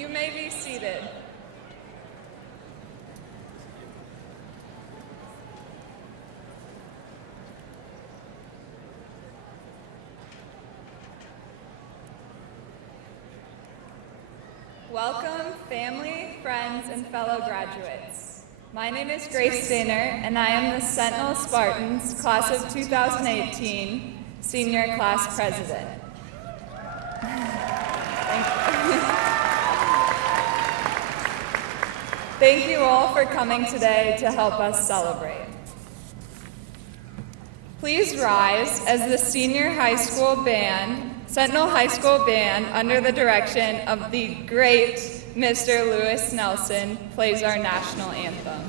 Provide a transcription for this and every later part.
You may be seated. Welcome, family, friends, and fellow graduates. My name is Grace Stainer, and I am the Sentinel Spartans, class of 2018, senior class president. Thank you. Thank you all for coming today to help us celebrate. Please rise as the senior high school band, Sentinel High School Band, under the direction of the great Mr. Lewis Nelson, plays our national anthem.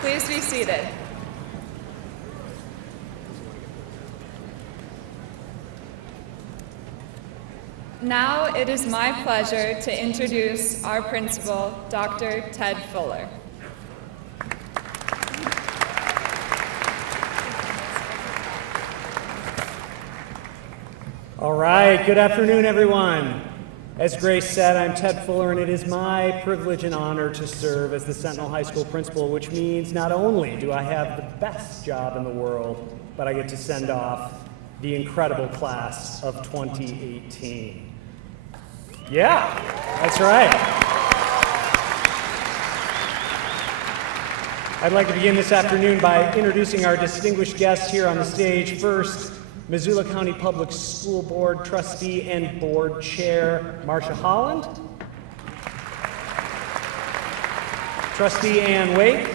Please be seated. Now it is my pleasure to introduce our principal, Dr. Ted Fuller. All right, good afternoon, everyone. As Grace said, I'm Ted Fuller, and it is my privilege and honor to serve as the Sentinel High School principal, which means not only do I have the best job in the world, but I get to send off the incredible class of 2018. Yeah, that's right. I'd like to begin this afternoon by introducing our distinguished guests here on the stage. First, Missoula County Public School Board Trustee and Board Chair, Marcia Holland. Trustee Ann Wake.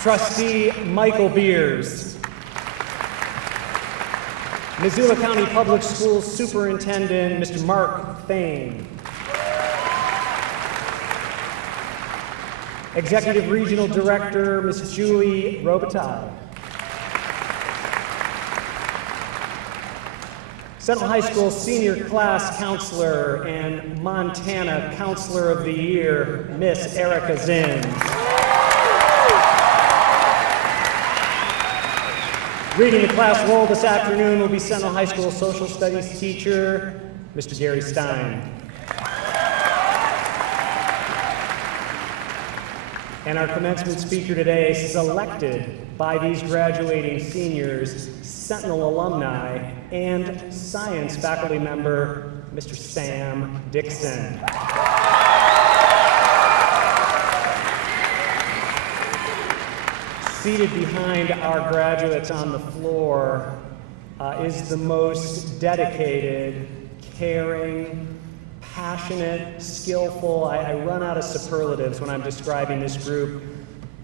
Trustee Michael Beers. Missoula County Public Schools Superintendent, Mr. Mark Thane. Executive Regional Director, Ms. Julie Robitaille. Sentinel High School Senior Class Counselor and Montana Counselor of the Year, Miss Erica Zins. Reading the class roll this afternoon will be Sentinel High School Social Studies teacher, Mr. Gary Stein. And our commencement speaker today, selected by these graduating seniors, Sentinel alumni, and science faculty member, Mr. Sam Dixon. Seated behind our graduates on the floor is the most dedicated, caring, passionate, skillful. I run out of superlatives when I'm describing this group.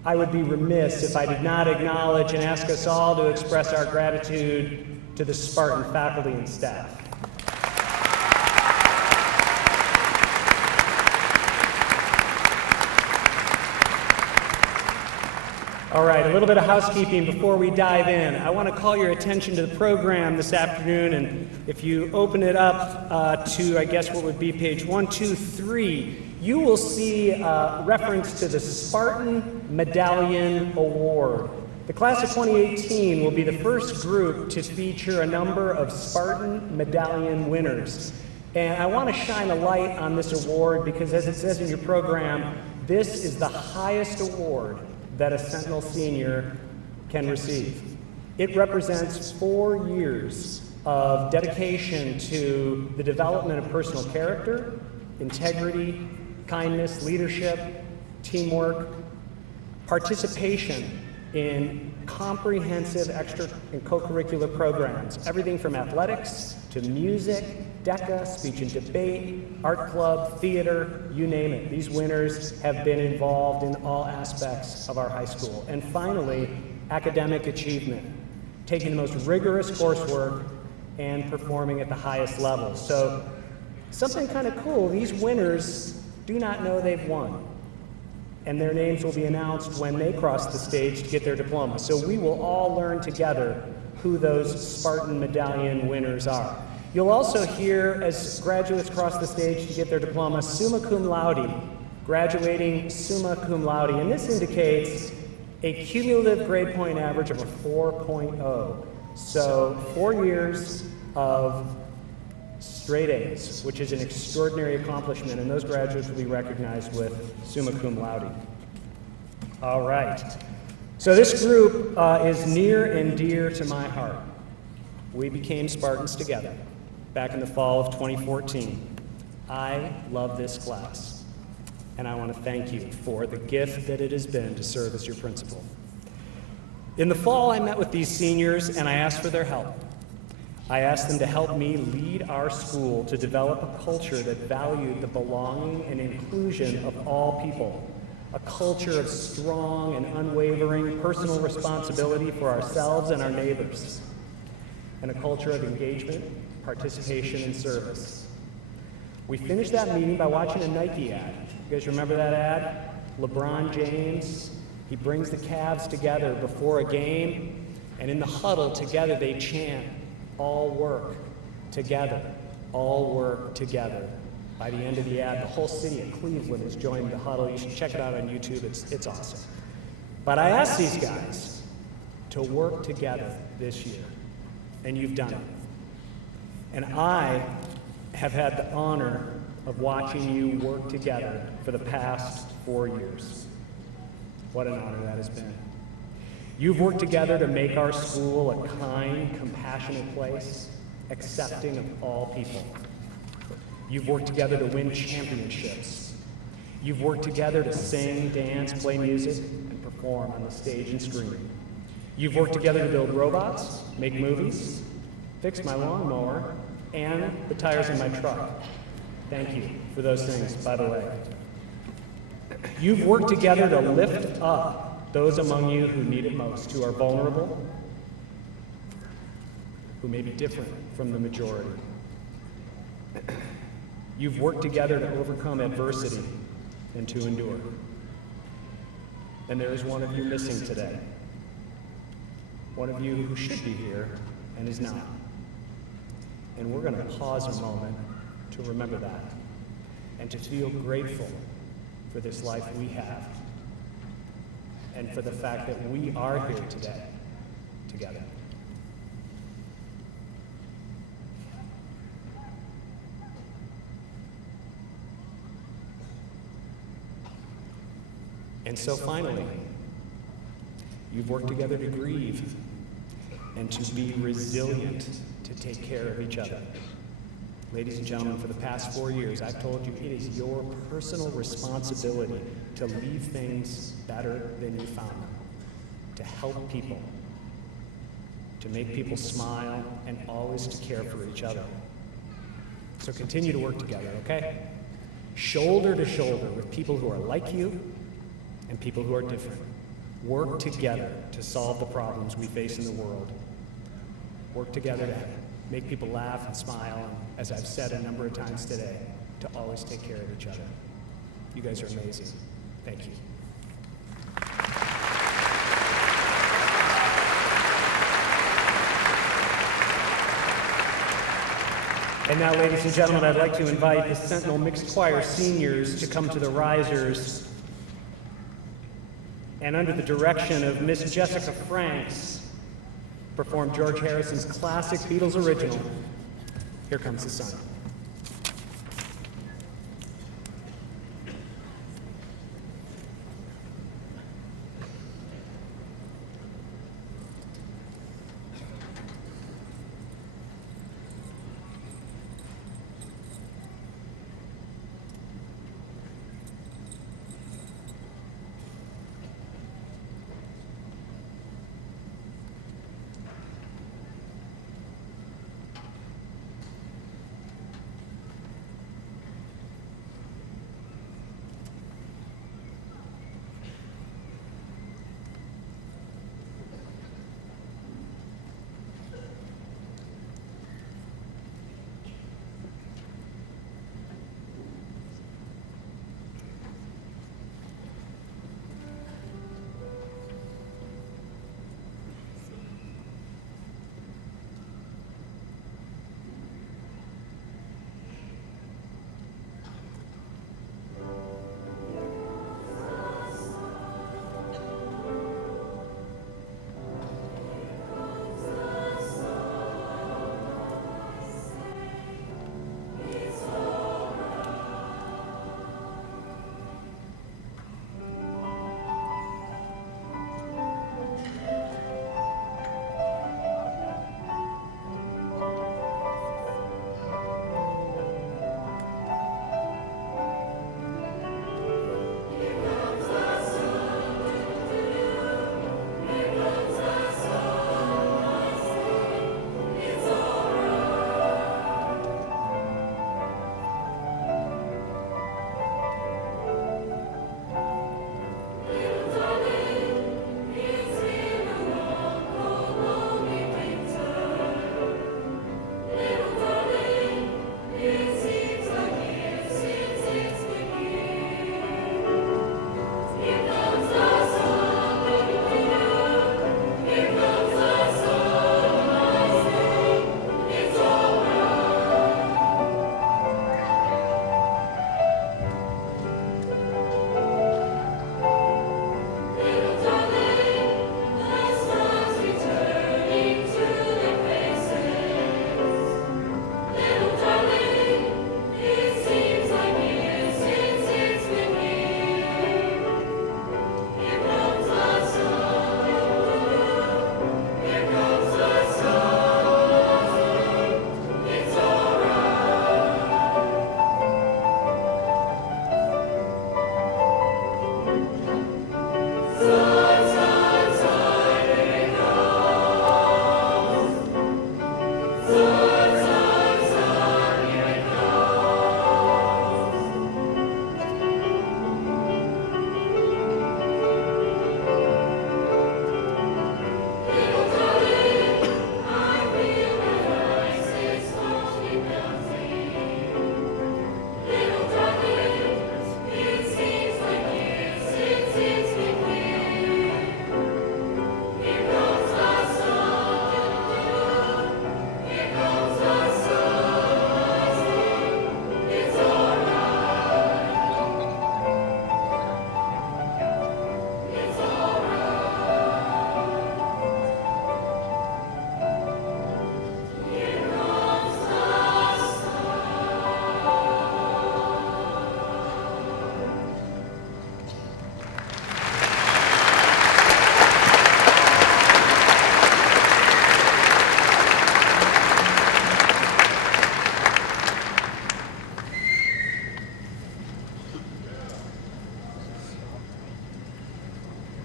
I would be remiss if I did not acknowledge and ask us all to express our gratitude to the Spartan faculty and staff. All right, a little bit of housekeeping before we dive in. I want to call your attention to the program this afternoon, and if you open it up to, I guess, what would be page 123, you will see reference to the Spartan Medallion Award. The class of 2018 will be the first group to feature a number of Spartan Medallion winners. And I want to shine a light on this award because, as it says in your program, this is the highest award that a Sentinel senior can receive. It represents 4 years of dedication to the development of personal character, integrity, kindness, leadership, teamwork, participation in comprehensive extra and co-curricular programs, everything from athletics to music, DECA, speech and debate, art club, theater, you name it. These winners have been involved in all aspects of our high school. And finally, academic achievement, taking the most rigorous coursework and performing at the highest level. So something kind of cool, these winners do not know they've won. And their names will be announced when they cross the stage to get their diploma. So we will all learn together who those Spartan Medallion winners are. You'll also hear, as graduates cross the stage to get their diploma, summa cum laude, graduating summa cum laude. And this indicates a cumulative grade point average of a 4.0. So 4 years of straight A's, which is an extraordinary accomplishment, and those graduates will be recognized with summa cum laude. All right. So this group is near and dear to my heart. We became Spartans together back in the fall of 2014. I love this class, and I want to thank you for the gift that it has been to serve as your principal. In the fall, I met with these seniors, and I asked for their help. I asked them to help me lead our school to develop a culture that valued the belonging and inclusion of all people, a culture of strong and unwavering personal responsibility for ourselves and our neighbors, and a culture of engagement, participation, and service. We finished that meeting by watching a Nike ad. You guys remember that ad? LeBron James, he brings the Cavs together before a game, and in the huddle together they chant, "All work together, all work together." By the end of the ad, the whole city of Cleveland has joined the huddle. You should check it out on YouTube. It's awesome. But I asked these guys to work together this year, and you've done it. And I have had the honor of watching you work together for the past 4 years. What an honor that has been. You've worked together to make our school a kind, compassionate place, accepting of all people. You've worked together to win championships. You've worked together to sing, dance, play music, and perform on the stage and screen. You've worked together to build robots, make movies, fix my lawnmower, and the tires in my truck. Thank you for those things, by the way. You've worked together to lift up those among you who need it most, who are vulnerable, who may be different from the majority. You've worked together to overcome adversity and to endure. And there is one of you missing today. One of you who should be here and is not. And we're going to pause a moment to remember that and to feel grateful for this life we have, and for the fact that we are here today, together. And so finally, you've worked together to grieve and to be resilient, to take care of each other. Ladies and gentlemen, for the past 4 years, I've told you it is your personal responsibility to leave things better than you found them, to help people, to make people smile, and always to care for each other. So continue to work together, okay? Shoulder to shoulder with people who are like you and people who are different. Work together to solve the problems we face in the world. Work together to make people laugh and smile, and as I've said a number of times today, to always take care of each other. You guys are amazing. Thank you. And now, ladies and gentlemen, I'd like to invite the Sentinel Mixed Choir seniors to come to the risers and and under the direction of Miss Jessica Franks, performed George Harrison's classic Beatles original, Here Comes the Sun.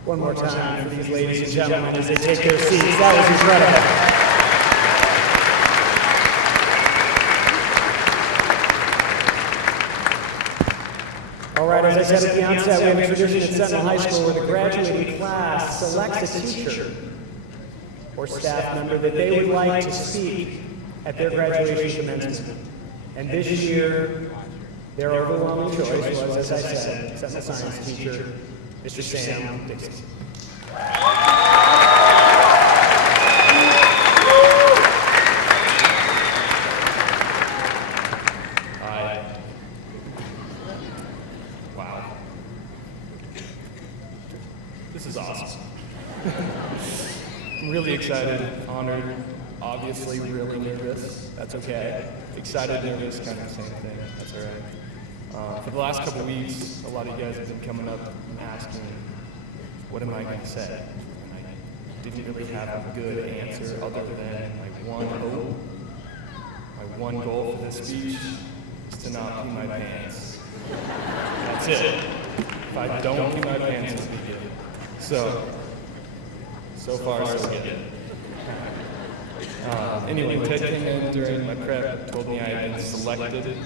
One more time for these ladies and gentlemen as they take their seats. That was incredible. All right, as I said at the outset, we have a tradition at Sentinel High School where the graduating class selects a teacher or staff member that they would like to speak at their graduation commencement. And this year, their overwhelming choice was, as I said, Sentinel Science teacher, Mr. Sam Dixon. This is I'm really excited, honored, obviously really nervous. That's okay. Excited, nervous, kind of the same thing. That's all right. For the last couple of weeks, a lot of you guys have been coming up and asking, what am I going to say? And I didn't really have a good answer other than my one hope, my one goal for this speech is to not pee my pants. That's it. If I don't pee my pants, it'll be good. So far, so good. Anyway, Ted came in during my prep, told me I had been selected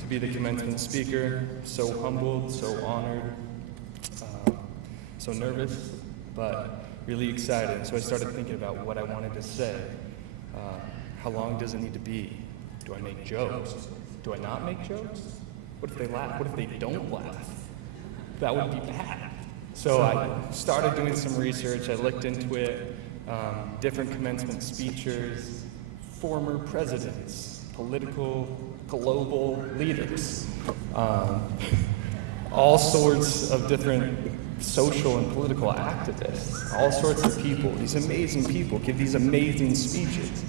to be the commencement speaker. So humbled, so honored, so nervous, but really excited. So I started thinking about what I wanted to say. How long does it need to be? Do I make jokes? Do I not make jokes? What if they laugh? What if they don't laugh? That would be bad. So I started doing some research. I looked into it, different commencement speechers, former presidents, political, global leaders, all sorts of different social and political activists, all sorts of people. These amazing people give these amazing speeches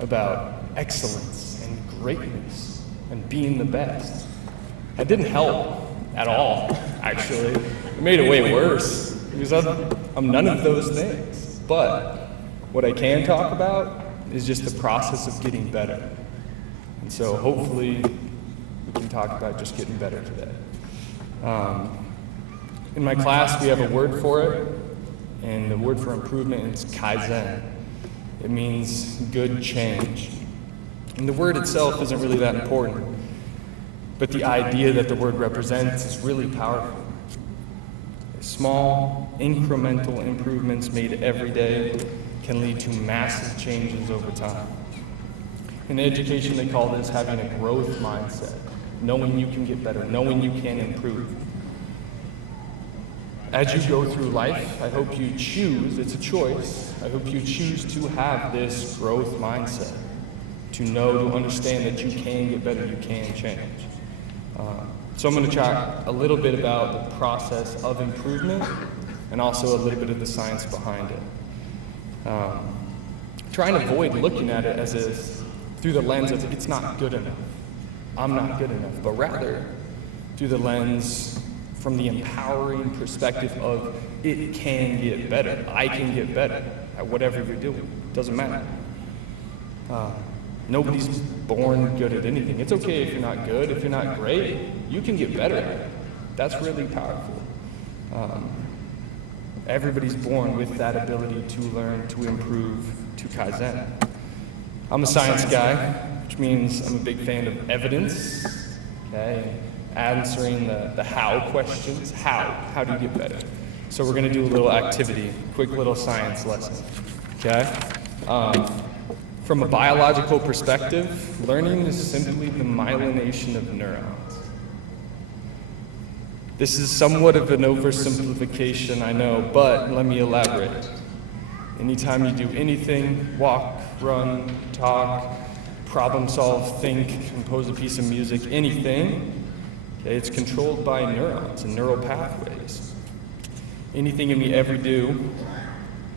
about excellence and greatness and being the best. It didn't help at all, actually. It made it way worse, because I'm none of those things. But what I can talk about is just the process of getting better. And so hopefully we can talk about just getting better today. In my class, we have a word for it, and the word for improvement is kaizen. It means good change. And the word itself isn't really that important, but the idea that the word represents is really powerful. Small, incremental improvements made every day can lead to massive changes over time. In education, they call this having a growth mindset, knowing you can get better, knowing you can improve. As you go through life, I hope you choose, it's a choice, I hope you choose to have this growth mindset, to know, to understand that you can get better, you can change. So I'm going to talk a little bit about the process of improvement and also a little bit of the science behind it. Try and avoid looking at it as if through the lens of it's not good enough, I'm not good enough, but rather through the lens from the empowering perspective of it can get better, I can get better at whatever you're doing, it doesn't matter. Nobody's born good at anything. It's okay if you're not good, if you're not great, you can get better at it. That's really powerful. Everybody's born with that ability to learn, to improve, to kaizen. I'm a science guy, which means I'm a big fan of evidence, okay? Answering the how questions. How do you get better? So we're gonna do a little activity, quick little science lesson, okay? From a biological perspective, learning is simply the myelination of neurons. This is somewhat of an oversimplification, I know, but let me elaborate. Anytime you do anything, walk, run, talk, problem solve, think, compose a piece of music, anything, okay, it's controlled by neurons and neural pathways. Anything you ever do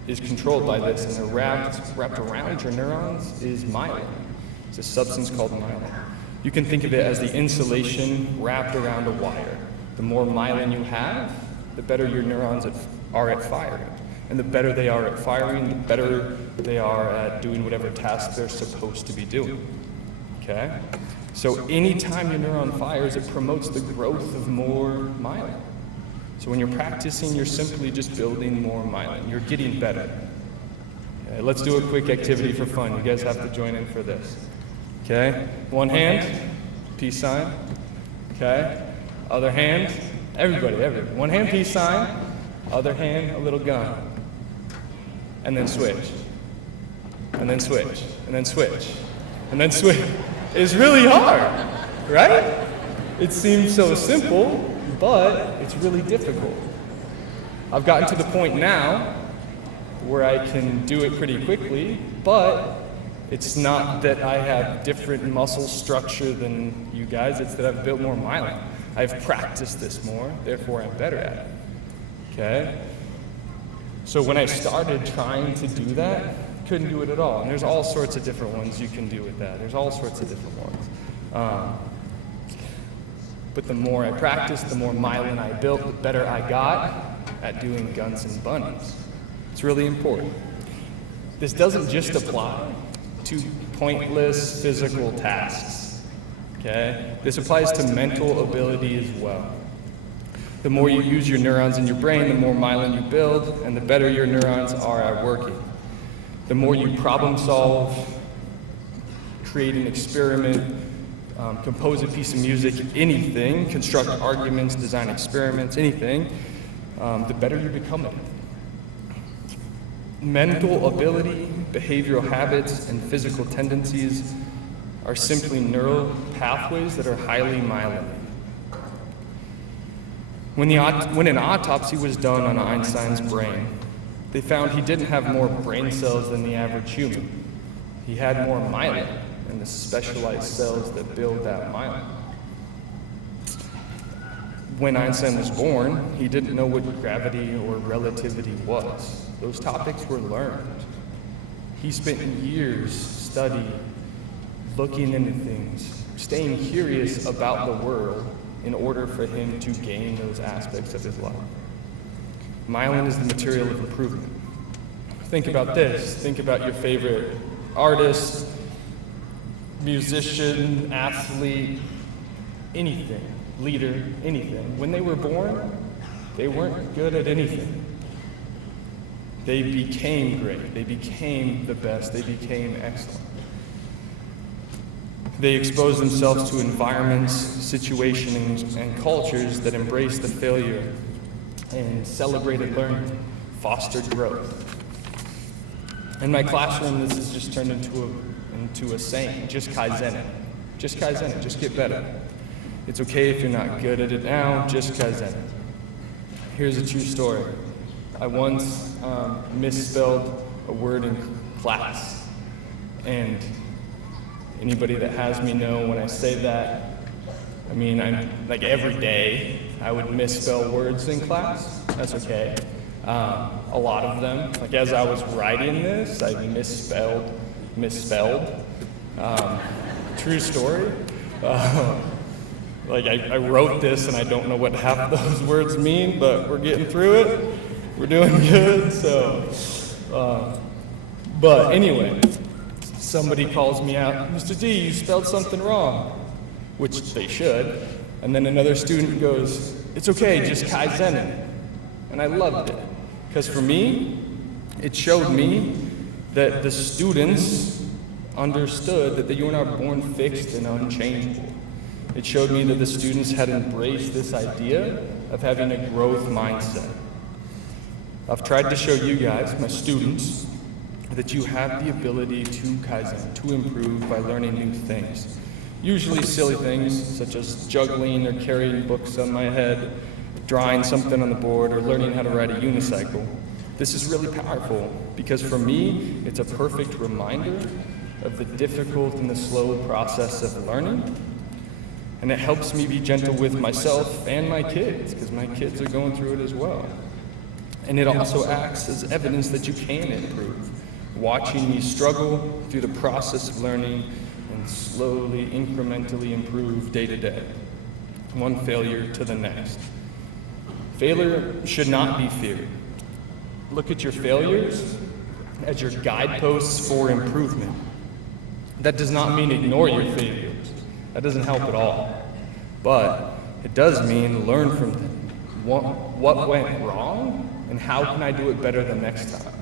is controlled by this, and they're wrapped around your neurons is myelin. It's a substance called myelin. You can think of it as the insulation wrapped around a wire. The more myelin you have, the better your neurons are at firing. And the better they are at firing, the better they are at doing whatever task they're supposed to be doing. Okay? So anytime your neuron fires, it promotes the growth of more myelin. So when you're practicing, you're simply just building more myelin. You're getting better. Okay, let's do a quick activity for fun. You guys have to join in for this. Okay? One hand, peace sign. Okay? Other hand, everybody. One hand, peace sign. Other hand, a little gun. And then switch. And then switch. And then switch. And then switch. It's really hard, right? It seems so simple, but it's really difficult. I've gotten to the point now where I can do it pretty quickly, but it's not that I have different muscle structure than you guys, it's that I've built more myelin. I've practiced this more, therefore I'm better at it. Okay? So when I started trying to do that, couldn't do it at all. And there's all sorts of different ones you can do with that. There's all sorts of different ones. But the more I practiced, the more myelin I built, the better I got at doing guns and bunnies. It's really important. This doesn't just apply to pointless physical tasks, okay? This applies to mental ability as well. The more you use your neurons in your brain, the more myelin you build, and the better your neurons are at working. The more you problem solve, create an experiment, compose a piece of music, anything, construct arguments, design experiments, anything, the better you become at it. Mental ability, behavioral habits, and physical tendencies are simply neural pathways that are highly myelinated. When an autopsy was done on Einstein's brain, they found he didn't have more brain cells than the average human. He had more myelin and the specialized cells that build that myelin. When Einstein was born, he didn't know what gravity or relativity was. Those topics were learned. He spent years studying, looking into things, staying curious about the world in order for him to gain those aspects of his life. Myelin is the material of improvement. Think about this. Think about your favorite artist, musician, athlete, anything, leader, anything. When they were born, they weren't good at anything. They became great. They became the best. They became excellent. They exposed themselves to environments, situations, and cultures that embraced the failure and celebrated learning, fostered growth. In my classroom, this has just turned into a saying, just Kaizen it. Just Kaizen it, just get better. It's okay if you're not good at it now, just Kaizen it. Here's a true story. I once misspelled a word in class, and anybody that has me know when I say that, I mean, I'm like every day I would misspell words in class. That's okay. A lot of them, like as I was writing this, I misspelled. True story. Like I wrote this and I don't know what half of those words mean, but we're getting through it. We're doing good. So, but anyway, somebody calls me out, Mr. D, you spelled something wrong, which they should. And then another student goes, it's okay, just Kaizen it. And I loved it. Because for me, it showed me that the students understood that you are not born fixed and unchangeable. It showed me that the students had embraced this idea of having a growth mindset. I've tried to show you guys, my students, that you have the ability to Kaizen, to improve by learning new things. Usually silly things, such as juggling or carrying books on my head, drawing something on the board, or learning how to ride a unicycle. This is really powerful, because for me, it's a perfect reminder of the difficult and the slow process of learning. And it helps me be gentle with myself and my kids, because my kids are going through it as well. And it also acts as evidence that you can improve, watching me struggle through the process of learning and slowly, incrementally improve day to day, one failure to the next. Failure should not be feared. Look at your failures as your guideposts for improvement. That does not mean ignore your failures. That doesn't help at all. But it does mean learn from them. What went wrong, and how can I do it better the next time?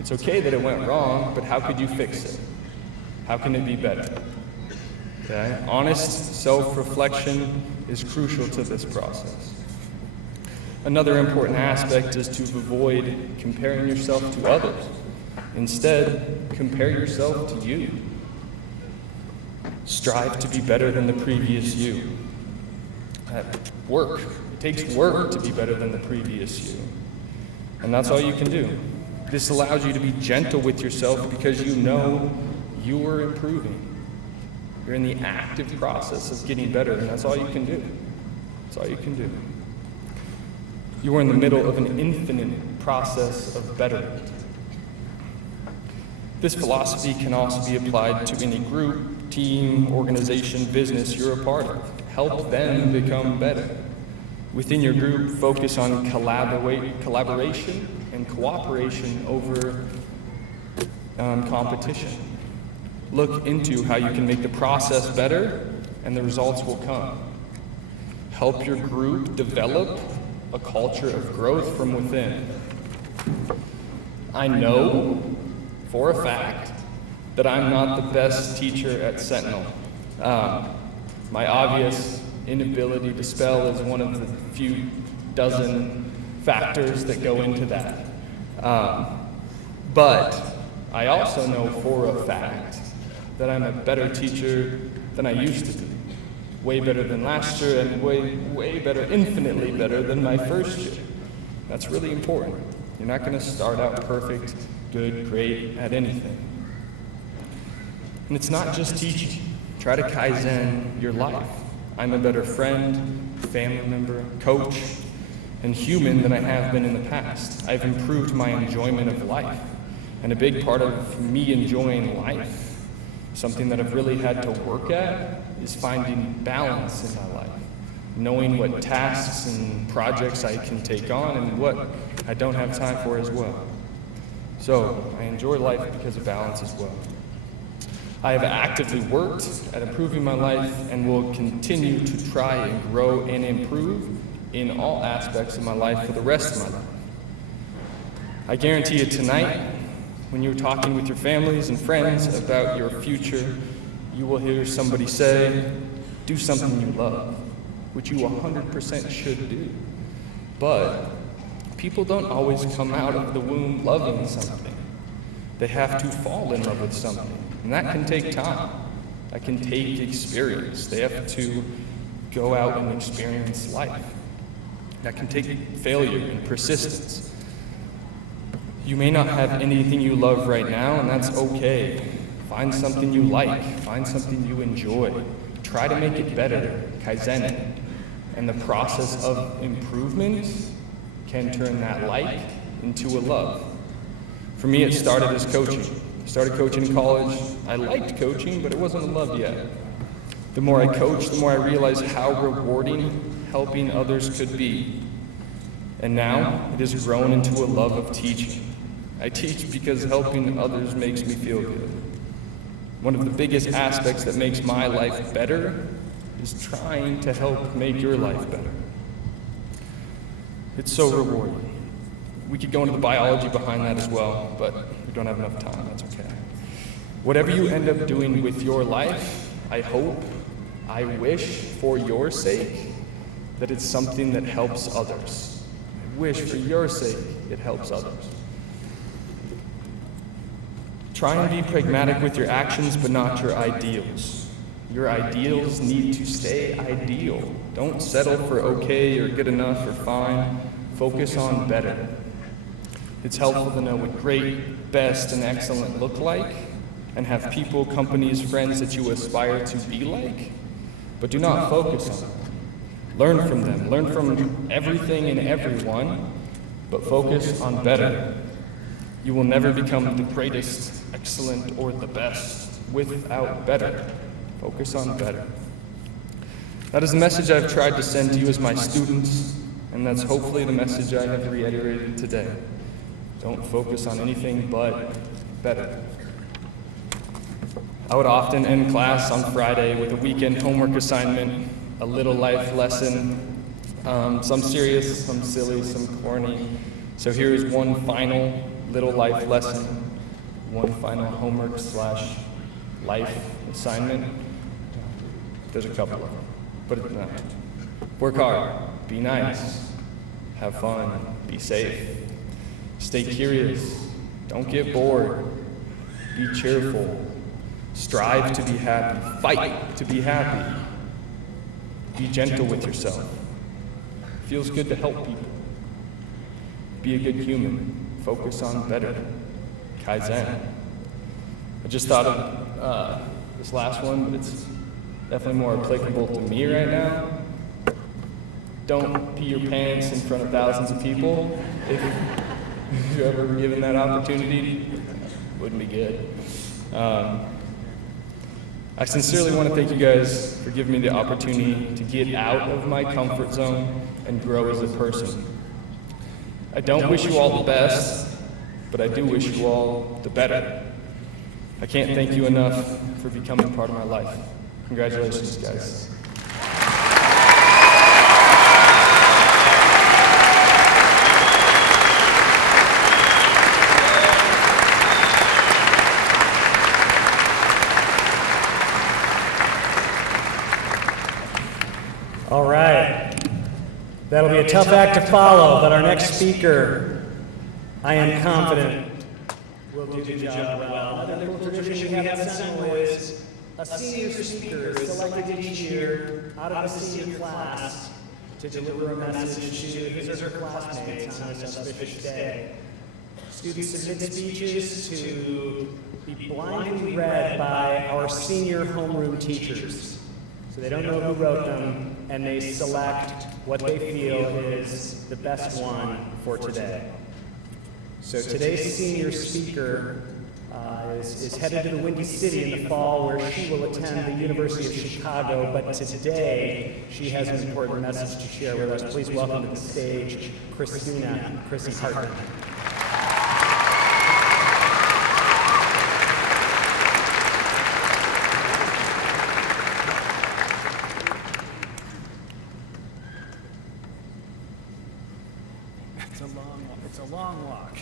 It's okay that it went wrong, but how could you fix it? How can it be better? Okay? Honest self-reflection is crucial to this process. Another important aspect is to avoid comparing yourself to others. Instead, compare yourself to you. Strive to be better than the previous you. Work. It takes work to be better than the previous you. And that's all you can do. This allows you to be gentle with yourself because you know you are improving. You're in the active process of getting better, and that's all you can do. That's all you can do. You are in the middle of an infinite process of betterment. This philosophy can also be applied to any group, team, organization, business you're a part of. Help them become better. Within your group, focus on collaboration and cooperation over competition. Look into how you can make the process better, and the results will come. Help your group develop a culture of growth from within. I know for a fact that I'm not the best teacher at Sentinel. My obvious inability to spell is one of the few dozen factors that go into that. But I also know for a fact that I'm a better teacher than I used to be. Way better than last year, and way better, infinitely better than my first year. That's really important. You're not going to start out perfect, good, great at anything. And it's not just teaching. Try to Kaizen your life. I'm a better friend, family member, coach, and human than I have been in the past. I've improved my enjoyment of life. And a big part of me enjoying life, something that I've really had to work at, is finding balance in my life. Knowing what tasks and projects I can take on and what I don't have time for as well. So I enjoy life because of balance as well. I have actively worked at improving my life and will continue to try and grow and improve in all aspects of my life for the rest of my life. I guarantee you tonight, when you're talking with your families and friends about your future, you will hear somebody say, do something you love, which you 100% should do. But people don't always come out of the womb loving something. They have to fall in love with something, and that can take time. That can take experience. They have to go out and experience life. That can take failure and persistence. You may not have anything you love right now, and that's okay. Find something you like. Find something you enjoy. Try to make it better. Kaizen it. And the process of improvement can turn that like into a love. For me, it started as coaching. I started coaching in college. I liked coaching, but it wasn't a love yet. The more I coached, the more I realized how rewarding helping others could be. And now, it has grown into a love of teaching. I teach because helping others makes me feel good. One of the biggest aspects that makes my life better is trying to help make your life better. It's so rewarding. We could go into the biology behind that as well, but we don't have enough time, that's okay. Whatever you end up doing with your life, I hope, I wish for your sake, that it's something that helps others. I wish for your sake it helps others. Try and be pragmatic with your actions, but not your ideals. Your ideals need to stay ideal. Don't settle for okay or good enough or fine. Focus on better. It's helpful to know what great, best, and excellent look like, and have people, companies, friends that you aspire to be like, but do not focus on them. Learn from them. Learn from everything and everyone, but focus on better. You will never become the greatest, excellent, or the best without better. Focus on better. That is the message I've tried to send to you as my students, and that's hopefully the message I have reiterated today. Don't focus on anything but better. I would often end class on Friday with a weekend homework assignment, a little life lesson, some serious, some silly, some corny. So here is one final little life lesson, one final homework/life assignment. There's a couple of them, but it's not. Work hard, be nice, have fun, be safe, stay curious, don't get bored, be cheerful, strive to be happy, fight to be happy, be gentle with yourself. Feels good to help people. Be a good human. Focus on better. Kaizen. I just thought of this last one, but it's definitely more applicable to me right now. Don't pee your pants in front of thousands of people. If you're ever given that opportunity, wouldn't be good. I sincerely want to thank you guys for giving me the opportunity to get out of my comfort zone and grow as a person. I don't wish you all the best, but I do wish you all the better. I can't thank you enough for becoming part of my life. Congratulations, guys. All right. That'll be a tough act to follow, but our next speaker, I am confident, will do the job well. Another cool tradition we have at Sentinel is a senior speaker is selected each year out of a senior class to deliver a message to his or her classmates on this auspicious day. Students submit speeches to be blindly read by our senior homeroom teachers. So they don't know who wrote them, and they select what they feel is the best one for today. So today's senior speaker is headed to the Windy City in the fall, where she will attend the University of Chicago, but today she has an important message to share with us. Please welcome to the stage Chrissy Hartman. It's a long walk.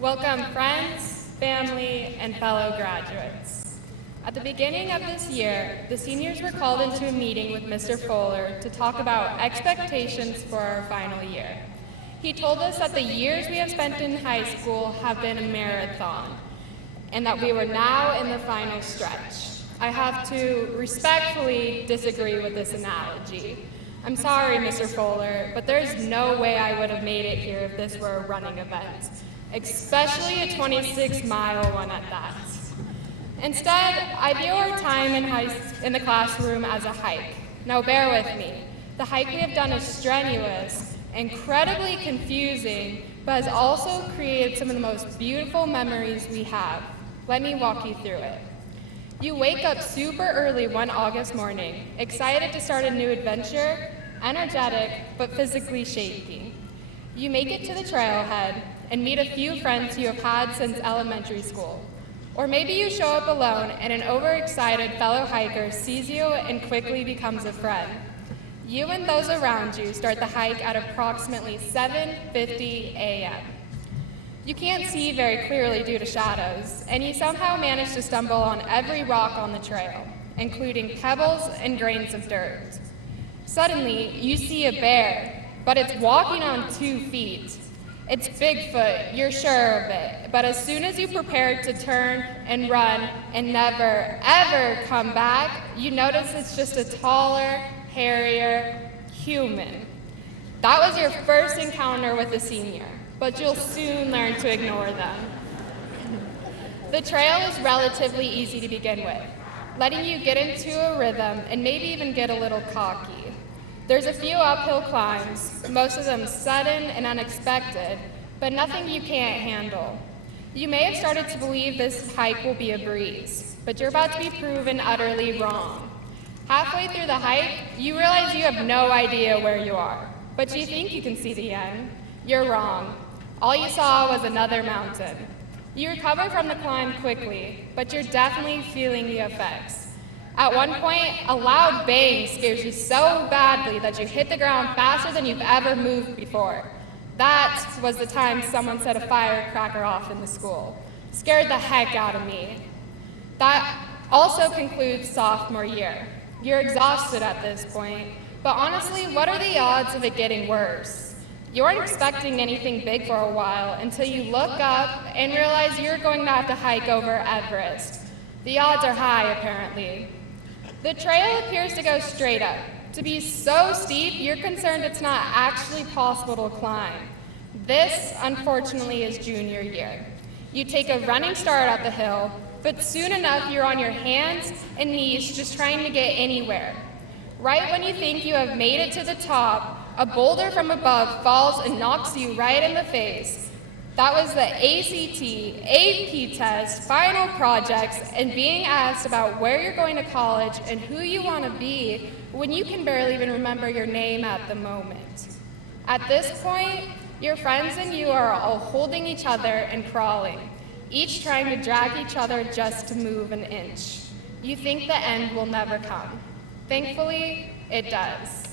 Welcome, friends, family, and fellow graduates. At the beginning of this year, the seniors were called into a meeting with Mr. Fuller to talk about expectations for our final year. He told us that the years we have spent in high school have been a marathon, and that we were now in the final stretch. I have to respectfully disagree with this analogy. I'm sorry, Mr. Fuller, but there's no way I would have made it here if this were a running event, especially a 26-mile one at that. Instead, I view our time in the classroom as a hike. Now bear with me. The hike we have done is strenuous, incredibly confusing, but has also created some of the most beautiful memories we have. Let me walk you through it. You wake up super early one August morning, excited to start a new adventure, energetic, but physically shaky. You make it to the trailhead and meet a few friends you have had since elementary school. Or maybe you show up alone and an overexcited fellow hiker sees you and quickly becomes a friend. You and those around you start the hike at approximately 7:50 a.m. You can't see very clearly due to shadows, and you somehow manage to stumble on every rock on the trail, including pebbles and grains of dirt. Suddenly, you see a bear, but it's walking on 2 feet. It's Bigfoot, you're sure of it, but as soon as you prepare to turn and run and never, ever come back, you notice it's just a taller, hairier human. That was your first encounter with a senior, but you'll soon learn to ignore them. The trail is relatively easy to begin with, letting you get into a rhythm and maybe even get a little cocky. There's a few uphill climbs, most of them sudden and unexpected, but nothing you can't handle. You may have started to believe this hike will be a breeze, but you're about to be proven utterly wrong. Halfway through the hike, you realize you have no idea where you are, but you think you can see the end. You're wrong. All you saw was another mountain. You recover from the climb quickly, but you're definitely feeling the effects. At one point, a loud bang scares you so badly that you hit the ground faster than you've ever moved before. That was the time someone set a firecracker off in the school. Scared the heck out of me. That also concludes sophomore year. You're exhausted at this point, but honestly, what are the odds of it getting worse? You aren't expecting anything big for a while until you look up and realize you're going to have to hike over Everest. The odds are high, apparently. The trail appears to go straight up. To be so steep, you're concerned it's not actually possible to climb. This, unfortunately, is junior year. You take a running start at the hill, but soon enough you're on your hands and knees just trying to get anywhere. Right when you think you have made it to the top, a boulder from above falls and knocks you right in the face. That was the ACT, AP test, final projects, and being asked about where you're going to college and who you want to be when you can barely even remember your name at the moment. At this point, your friends and you are all holding each other and crawling, each trying to drag each other just to move an inch. You think the end will never come. Thankfully, it does.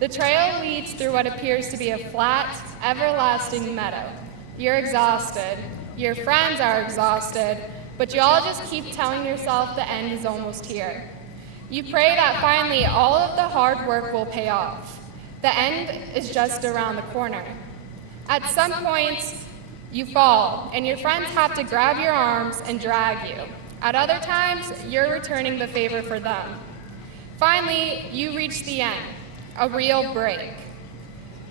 The trail leads through what appears to be a flat, everlasting meadow. You're exhausted, your friends are exhausted, but you all just keep telling yourself the end is almost here. You pray that finally all of the hard work will pay off. The end is just around the corner. At some point, you fall, and your friends have to grab your arms and drag you. At other times, you're returning the favor for them. Finally, you reach the end, a real break.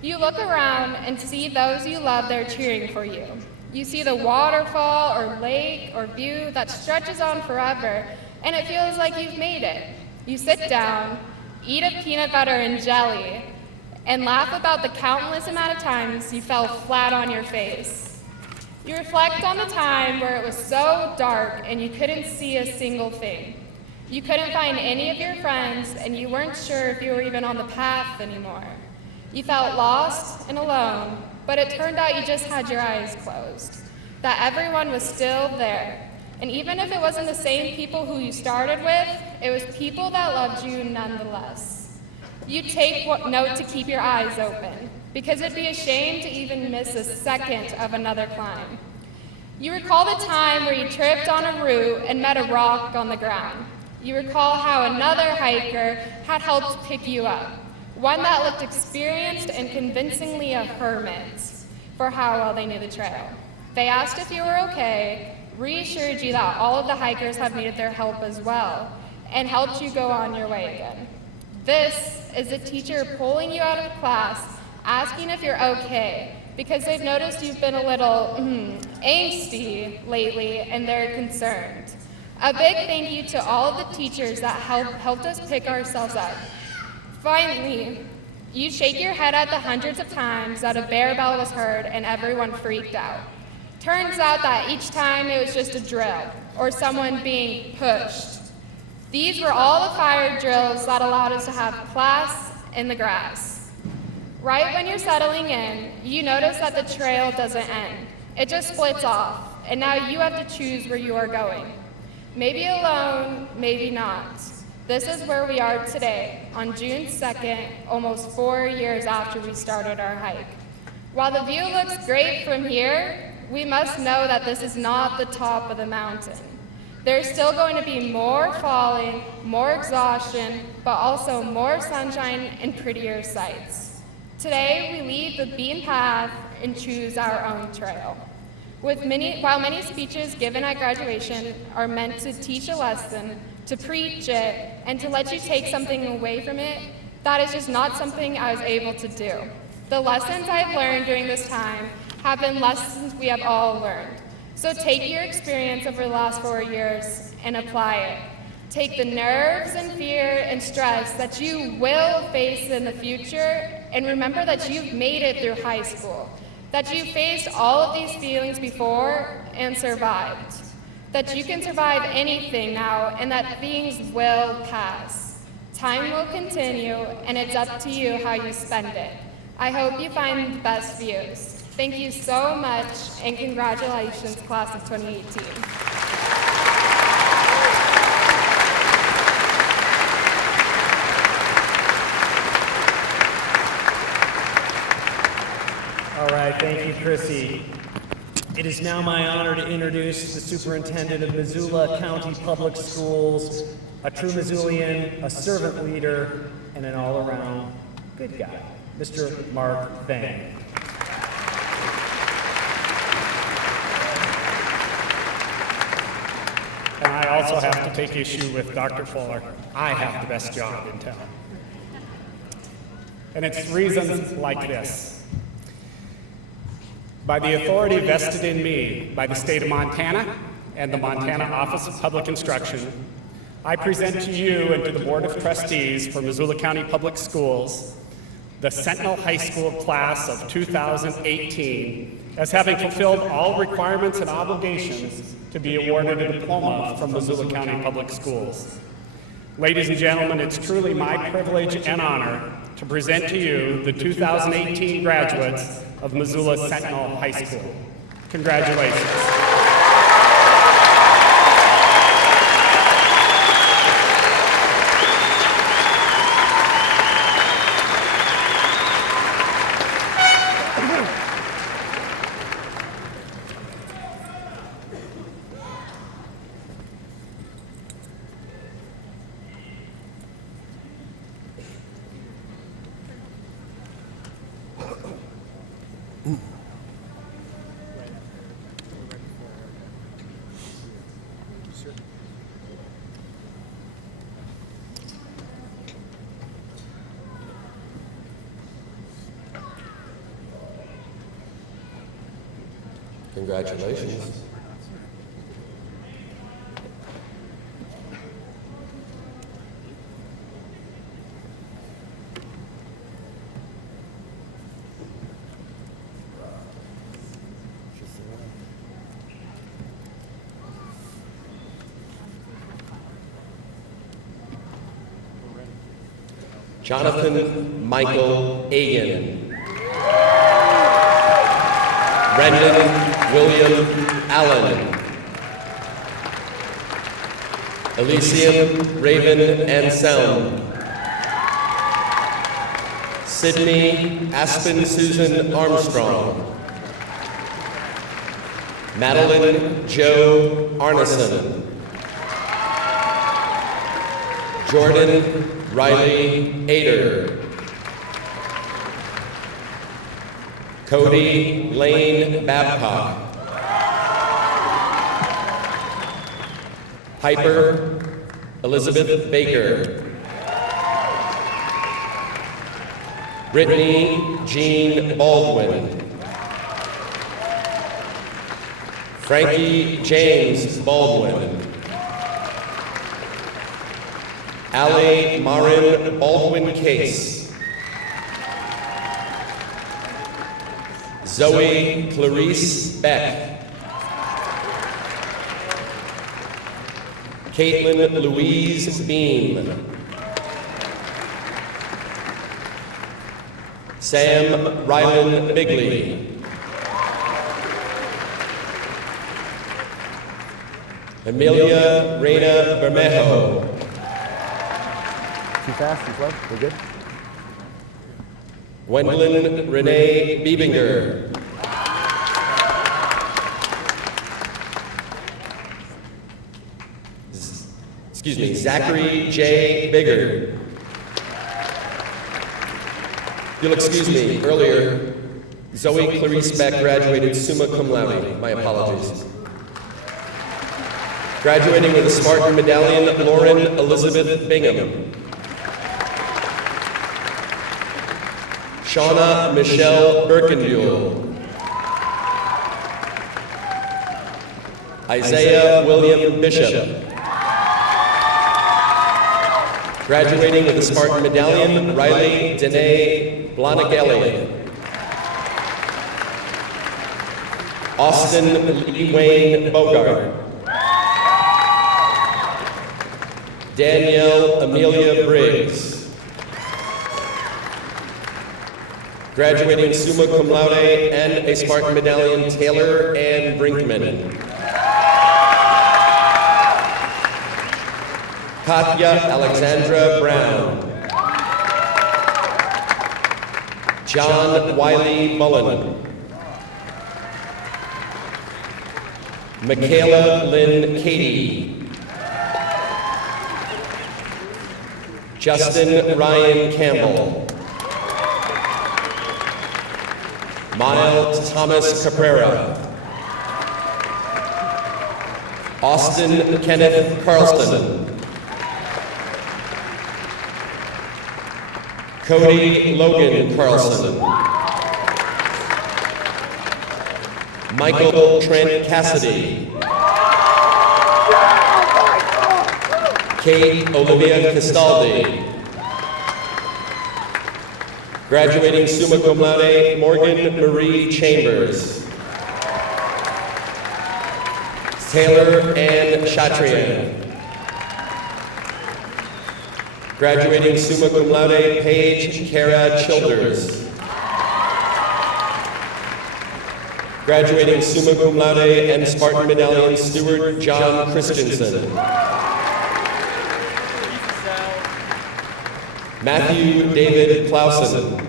You look around and see those you love there cheering for you. You see the waterfall or lake or view that stretches on forever, and it feels like you've made it. You sit down, eat a peanut butter and jelly, and laugh about the countless amount of times you fell flat on your face. You reflect on the time where it was so dark and you couldn't see a single thing. You couldn't find any of your friends, and you weren't sure if you were even on the path anymore. You felt lost and alone, but it turned out you just had your eyes closed, that everyone was still there. And even if it wasn't the same people who you started with, it was people that loved you nonetheless. You take note to keep your eyes open, because it'd be a shame to even miss a second of another climb. You recall the time where you tripped on a root and met a rock on the ground. You recall how another hiker had helped pick you up, one that looked experienced and convincingly a hermit for how well they knew the trail. They asked if you were okay, reassured you that all of the hikers have needed their help as well, and helped you go on your way again. This is a teacher pulling you out of class, asking if you're okay, because they've noticed you've been a little angsty lately, and they're concerned. A big thank you to all of the teachers that helped us pick ourselves up. Finally, you shake your head at the hundreds of times that a bear bell was heard and everyone freaked out. Turns out that each time it was just a drill, or someone being pushed. These were all the fire drills that allowed us to have class in the grass. Right when you're settling in, you notice that the trail doesn't end. It just splits off, and now you have to choose where you are going. Maybe alone, maybe not. This is where we are today, on June 2nd, almost 4 years after we started our hike. While the view looks great from here, we must know that this is not the top of the mountain. There's still going to be more falling, more exhaustion, but also more sunshine and prettier sights. Today, we leave the beaten path and choose our own trail. While many speeches given at graduation are meant to teach a lesson, to preach it, and to let you take something away from it, that is just not something I was able to do. The lessons I've learned during this time have been lessons we have all learned. So take your experience over the last 4 years and apply it. Take the nerves and fear and stress that you will face in the future, and remember that you've made it through high school, that you faced all of these feelings before and survived, that you can survive anything now, and that things will pass. Time will continue, and it's up to you how you spend it. I hope you find the best views. Thank you so much, and congratulations, class of 2018. All right, thank you, Chrissy. It is now my honor to introduce the superintendent of Missoula County Public Schools, a true Missoulian, a servant leader, and an all-around good guy, Mr. Mark Vang. And I also have to take issue with Dr. Fuller. I have the best job in town. And it's reasons like this. By the authority vested in me by the state of Montana and the Montana Office of Public Instruction, I present to you and to the Board of Trustees for Missoula County Public Schools the Sentinel High School class of 2018 as having fulfilled all requirements and obligations to be awarded a diploma from Missoula County Public Schools. Ladies and gentlemen, it's truly my privilege and honor to present to you the 2018 graduates of Missoula Sentinel High School. Congratulations. Congratulations. Jonathan Michael Agan. Brendan William Allen. Elysium Raven Anselm. Sydney Aspen Susan Armstrong. Madeline Joe Arneson. Jordan Riley Ader. Cody Lane Babcock. Piper Elizabeth Baker. Brittany Jean Baldwin. Frankie James Baldwin. Allie Marin Baldwin Case. Zoe Clarice Beck. Caitlin Louise Beam. Sam Rylan Bigley. Amelia Reina Bermejo. Too fast, too slow? We're good? Gwendolyn Renee Biebinger. Zachary J. Bigger. You'll excuse me, earlier, Zoe Clarice Beck graduated summa cum laude. My apologies. Graduating with a Spartan Medallion, Lauren Elizabeth Bingham. Shauna Michelle Birkenbuell. Isaiah William Bishop. Graduating with a Spartan Medallion, Riley Danae Blanagelli. Austin Lee Wayne Bogart. Danielle Amelia Briggs. Graduating summa cum laude and a Spartan Medallion, Taylor Ann Brinkman. Katya Alexandra Brown. John Wiley Mullen. Michaela Lynn Cady. Justin Ryan Campbell. Miles Thomas Caprera. Austin Kenneth Carlson. Cody Logan Carlson. Michael Trent Cassidy. Kate Olivia Castaldi. Graduating summa cum laude, Morgan Marie Chambers. Taylor Ann Chatrian. Graduating summa cum laude, Paige Kara Childers. Graduating summa cum laude and Spartan Medallion, Stuart John Christensen. Matthew David Clausen.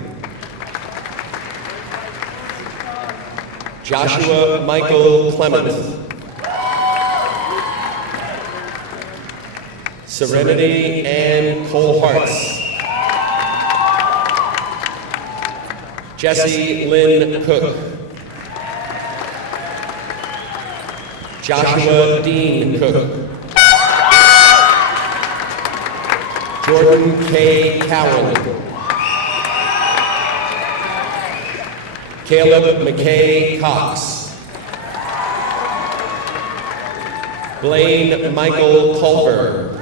Joshua Michael Clement. Serenity Ann Cole Hartz. Jesse Lynn Cook. Joshua Dean Cook. Jordan K. Cowan. Caleb McKay Cox. Blaine Michael Culver.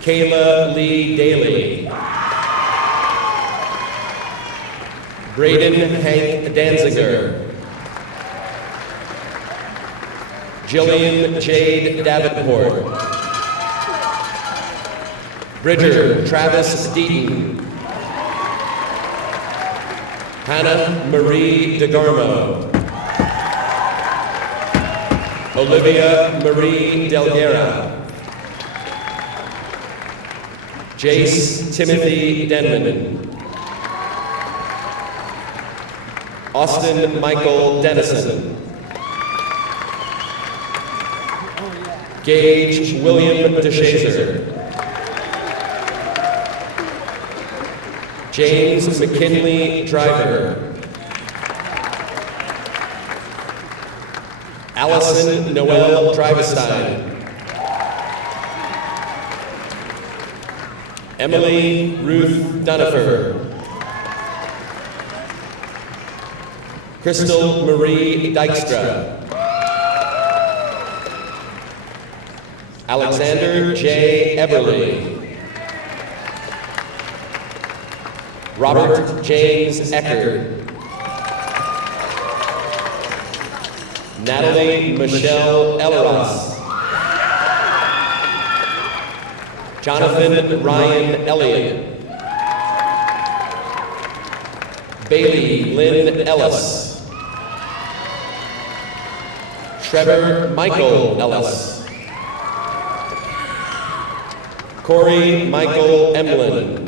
Kayla Lee Daly. Braden Hank Danziger. Jillian Jade Davenport. Bridger Travis Deaton. Hannah Marie DeGarmo. Olivia Marie Delguera. Jace Timothy Denman. Austin Michael Dennison. Gage William DeShazer. James McKinley Driver. Allison Noel Drivestein. Emily Ruth Dunifer. Crystal Marie Dykstra. Alexander J. Eberly. Robert James Eckert. Natalie Michelle Elleras. Jonathan Ryan Elliott. Bailey Lynn Ellis. Trevor Michael Ellis. Corey Michael Emlin.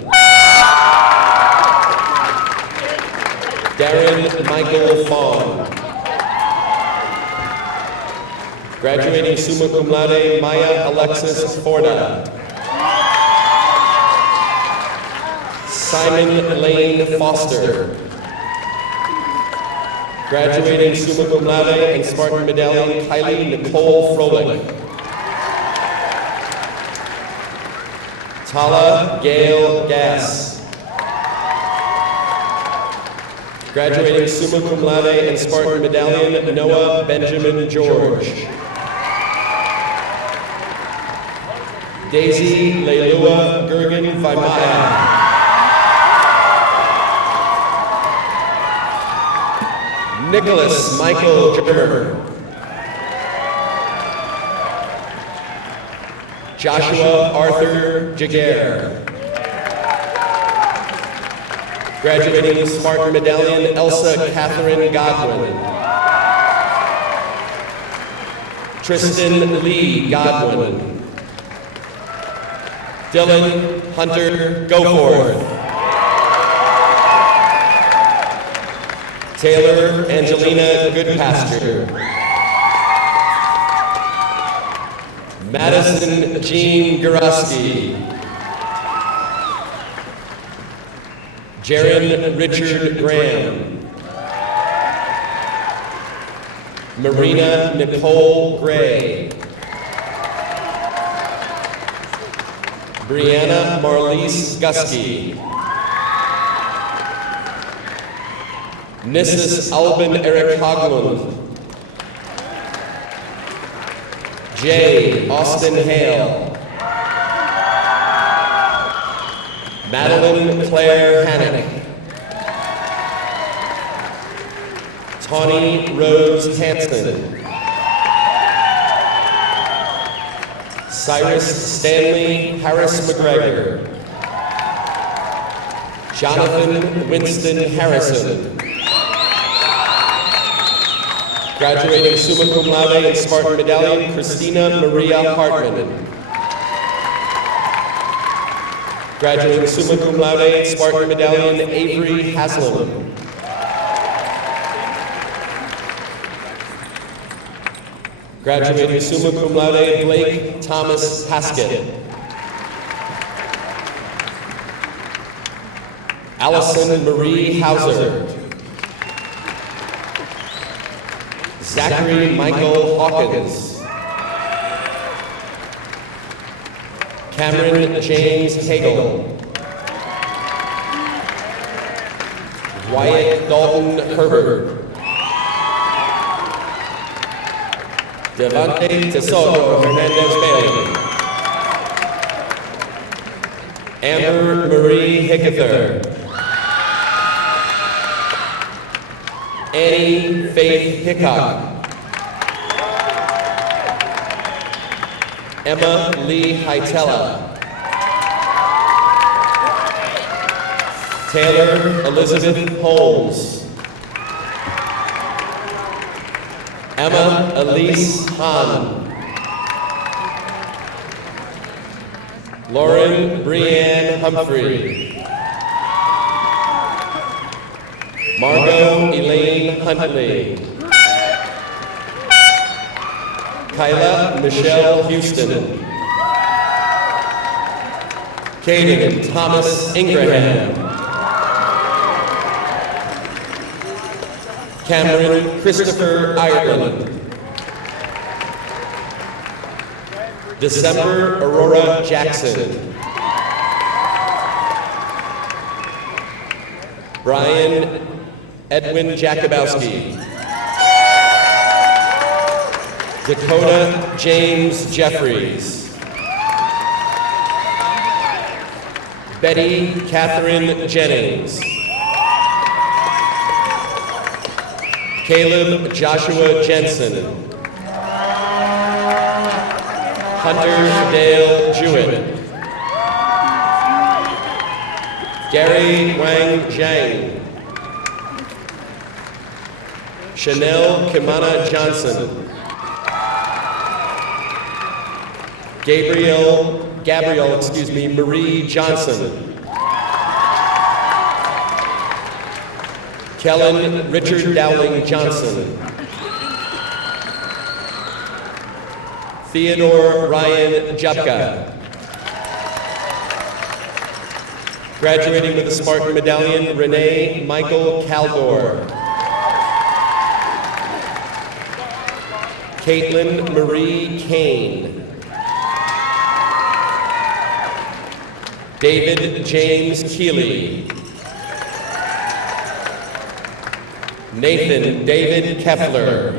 Darren Michael Fawn. Graduating summa cum laude, Maya Alexis Forda. Simon Lane Foster. Graduating summa cum laude and Spartan Medallion, Kylie Nicole Froelich. Tala Gail Gass. Graduating summa cum laude and Spartan Medallion, Noah Benjamin George. Daisy Leilua Gergen Vaimaya. Nicholas Michael Germer. Joshua Arthur Jaguar. Graduating Spartan Medallion, Elsa Catherine Godwin. Tristan Lee Godwin. Dylan Hunter Goforth. Taylor Angelina Goodpasture. Madison Jean Garaski. Jaron Richard Graham. Marina Nicole Gray. Brianna Marlise Gusky. Mrs. Alban Eric Hoglund. J. Austin Hale. Madeline Claire Hannock. Tawny Rose Hanson. Cyrus Stanley Harris McGregor. Jonathan Winston Harrison. Graduating summa cum laude and Spartan Medallion, Christina Maria Hartman. Graduating summa cum laude and Spartan Medallion, Avery Haslam. Graduating summa cum laude, Blake Thomas Haskett. Allison Marie Hauser. Zachary Michael Hawkins. Cameron James Hagel. Wyatt Dalton Herbert. Devante Tesoro Hernandez Bailey. Amber Marie Hickether. Annie Faith Hickok. Emma Lee Hytella. Taylor Elizabeth Holmes. Emma Elise Hahn. Lauren Brianne Humphrey. Margot Elaine Huntley. Kyla Michelle Houston. Caden Thomas Ingraham. Cameron Christopher Ireland. December Aurora Jackson. Brian Edwin Jakubowski. Dakota James Jeffries. Betty Catherine Jennings. Caleb Joshua Jensen. Hunter Dale Jewett. Gary Wang Zhang. Chanel Kimana Johnson. Gabrielle, Marie Johnson. Kellen Richard Dowling Johnson. Theodore Ryan Jupka. Graduating with a Spartan Medallion, Renee Michael Caldor. Caitlin Marie Kane. David James Keeley. Nathan David Keffler.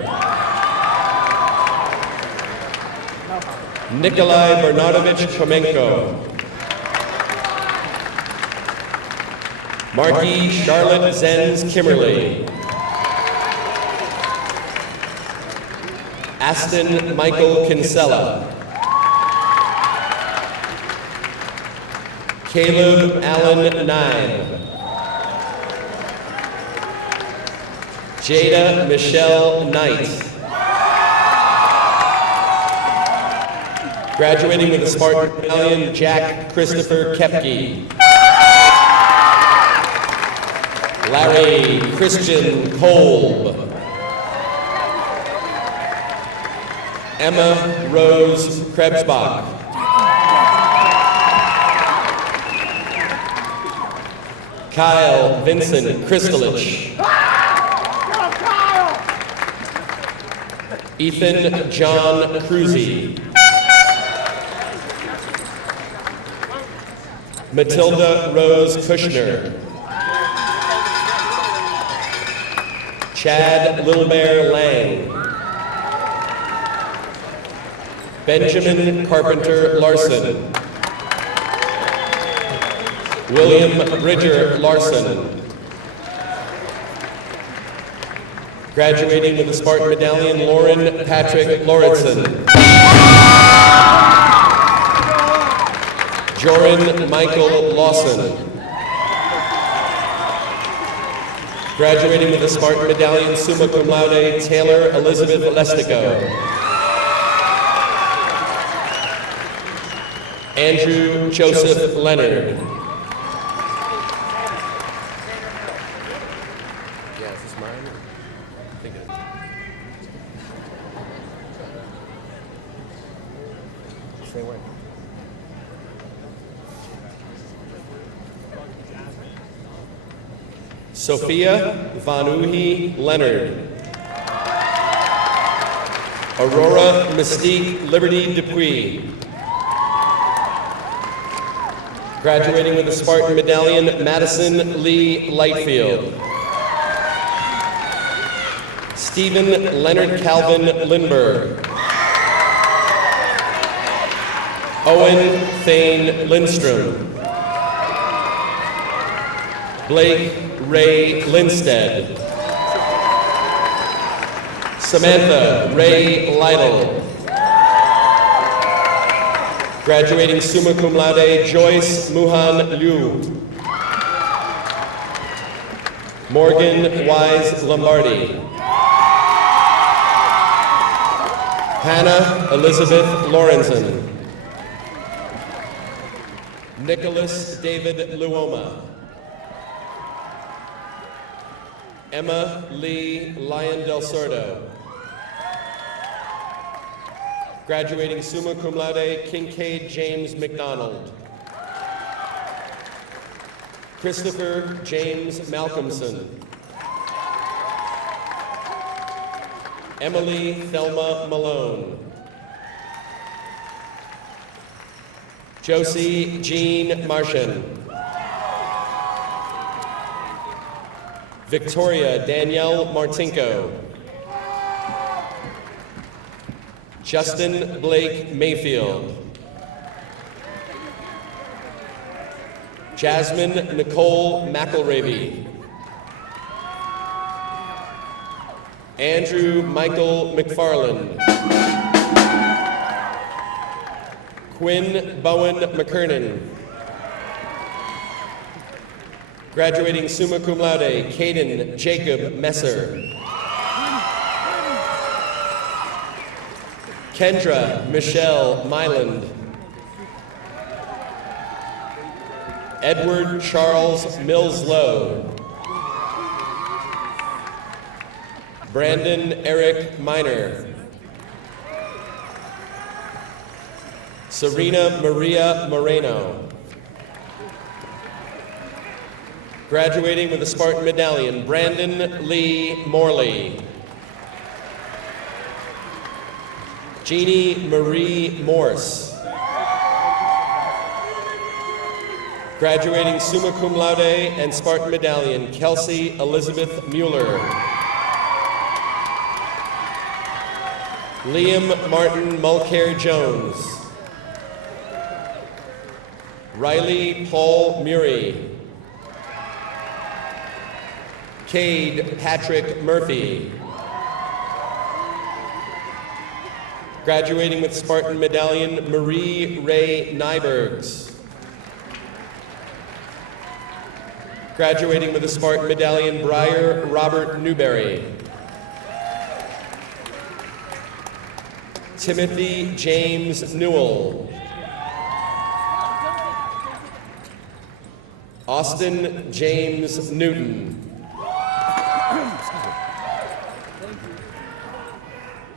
Nikolai Bernardovich Komenko. Marky Charlotte Zenz Kimmerly. Aston Michael Kinsella. Caleb Allen Nye. Jada Michelle Knight. Graduating with a Spartan Medallion, Jack Christopher Kepke. Larry Christian Kolb. Emma Rose Krebsbach. Kyle Vincent Kristelich. Ethan John Cruzy. Matilda Rose Kushner. Chad Littlebear Lang. Benjamin Carpenter Larson. William Bridger Larson. Graduating with the Spartan Medallion, Lauren Patrick Lauritsen. Joran Michael Lawson. Graduating with the Spartan Medallion, summa cum laude, Taylor Elizabeth Lestico. Andrew Joseph Leonard. Yeah, is this mine? I think it is. Say when. Sophia Vanuhi Leonard. Aurora Mystique Liberty Dupuis. Graduating with the Spartan Medallion, Madison Lee Lightfield. Stephen Leonard Calvin Lindberg. Owen Thane Lindstrom. Blake Ray Lindstead. Samantha Ray Lytle. Graduating summa cum laude, Joyce Muhan Liu. Morgan Wise Lombardi. Hannah Elizabeth Lorenzen. Nicholas David Luoma. Emma Lee Lyon Del Sordo. Graduating summa cum laude, Kincaid James McDonald. Christopher James Malcolmson. Emily Thelma Malone. Josie Jean Martian. Victoria Danielle Martinko. Justin Blake Mayfield. Jasmine Nicole McElravy. Andrew Michael McFarland. Quinn Bowen McKernan. Graduating summa cum laude, Caden Jacob Messer. Kendra Michelle Myland. Edward Charles Mills Lowe. Brandon Eric Miner. Serena Maria Moreno. Graduating with the Spartan Medallion, Brandon Lee Morley. Jeannie Marie Morse. Graduating summa cum laude and Spartan Medallion, Kelsey Elizabeth Mueller. Liam Martin Mulcair Jones. Riley Paul Murray. Cade Patrick Murphy. Graduating with Spartan Medallion, Marie Ray Nybergs. Graduating with the Spartan Medallion, Briar Robert Newberry. Timothy James Newell. Austin James Newton.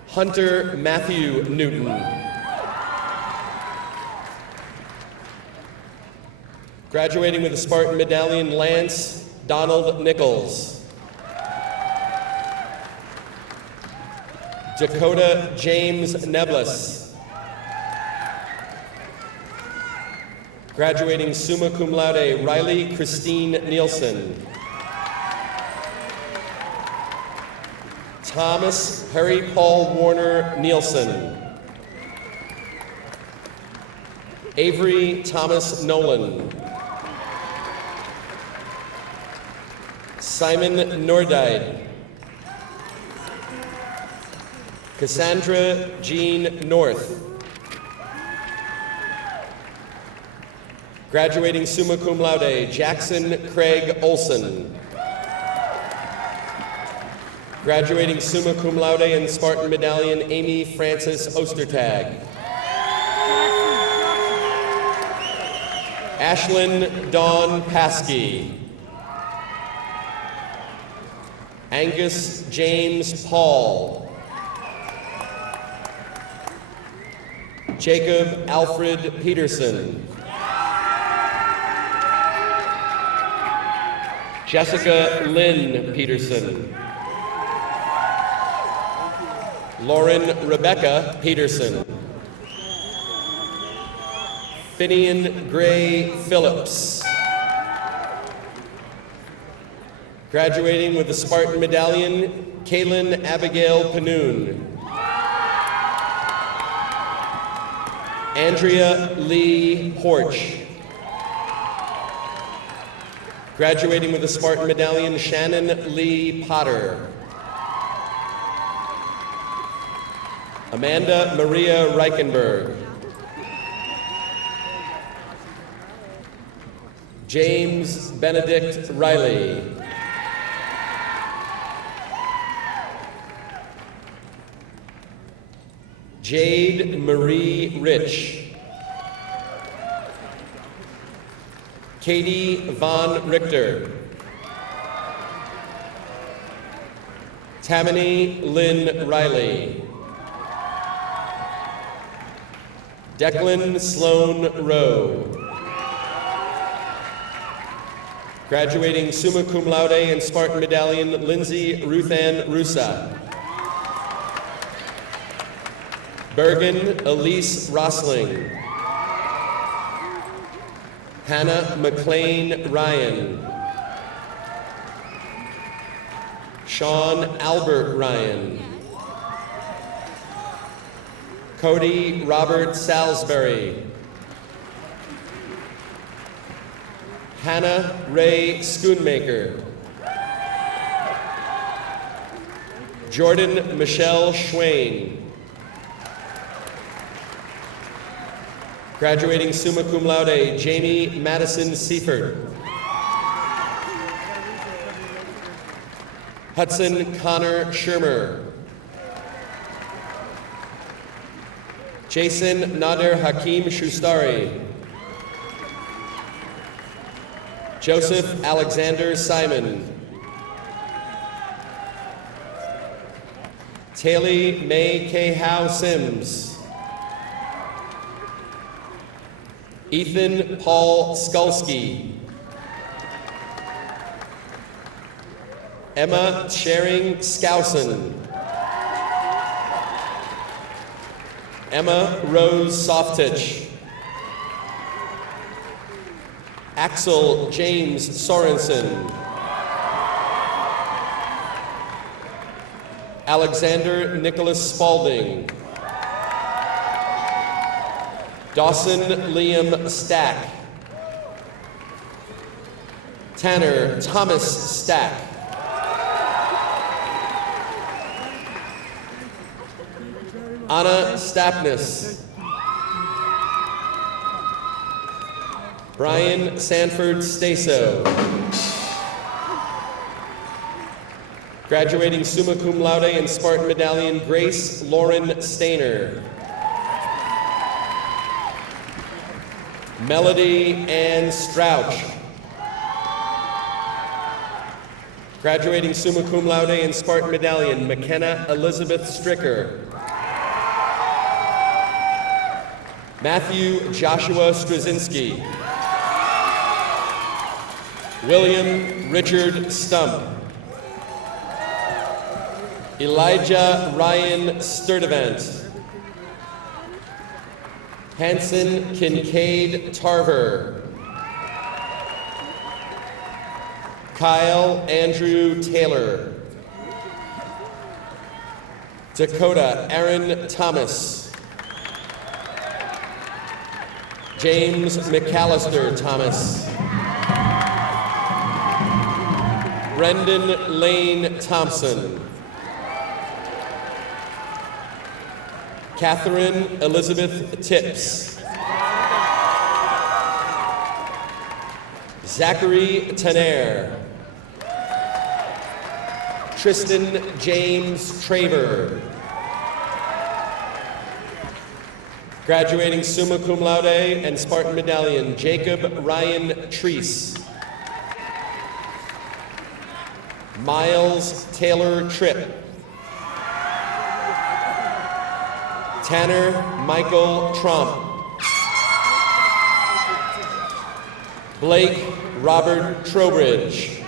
Hunter Matthew Newton. Graduating with the Spartan Medallion, Lance Donald Nichols. Dakota James Neblis. Graduating summa cum laude, Riley Christine Nielsen. Thomas Harry Paul Warner Nielsen. Avery Thomas Nolan. Simon Nordyde. Cassandra Jean North. Graduating summa cum laude, Jackson Craig Olson. Graduating summa cum laude and Spartan Medallion, Amy Frances Ostertag. Ashlyn Dawn Paskey. Angus James Paul. Jacob Alfred Peterson. Jessica Lynn Peterson. Lauren Rebecca Peterson. Finian Gray Phillips. Graduating with the Spartan Medallion, Kaylin Abigail Panoon. Andrea Lee Porch. Graduating with the Spartan Medallion, Shannon Lee Potter. Amanda Maria Reichenberg. James Benedict Riley. Jade Marie Rich. Katie Von Richter. Tammany Lynn Riley. Declan Sloan Rowe. Graduating summa cum laude and Spartan Medallion, Lindsay Ruthann Rusa. Bergen Elise Rosling. Hannah McLean Ryan. Sean Albert Ryan. Cody Robert Salisbury. Hannah Ray Schoonmaker. Jordan Michelle Schwain. Graduating summa cum laude, Jamie Madison Seifert. Hudson Connor Shermer. Jason Nader Hakim Shustari. Joseph Alexander Simon. Taylor May K. Howe Sims. Ethan Paul Skulski. Emma Sharing Skousen. Emma Rose Softich. Axel James Sorensen. Alexander Nicholas Spalding. Dawson Liam Stack. Tanner Thomas Stack. Anna Stapnis. Brian Sanford Staso. Graduating summa cum laude and Spartan Medallion, Grace Lauren Stainer. Melody Ann Strouch. Graduating summa cum laude and Spartan Medallion, McKenna Elizabeth Stricker. Matthew Joshua Straczynski. William Richard Stump. Elijah Ryan Sturdivant. Hanson Kincaid Tarver. Kyle Andrew Taylor. Dakota Aaron Thomas. James McAllister Thomas. Brendan Lane Thompson. Catherine Elizabeth Tips. Zachary Tanner. Tristan James Traver. Graduating summa cum laude and Spartan Medallion, Jacob Ryan Treese. Miles Taylor Tripp. Tanner Michael Trump. Blake Robert Trowbridge.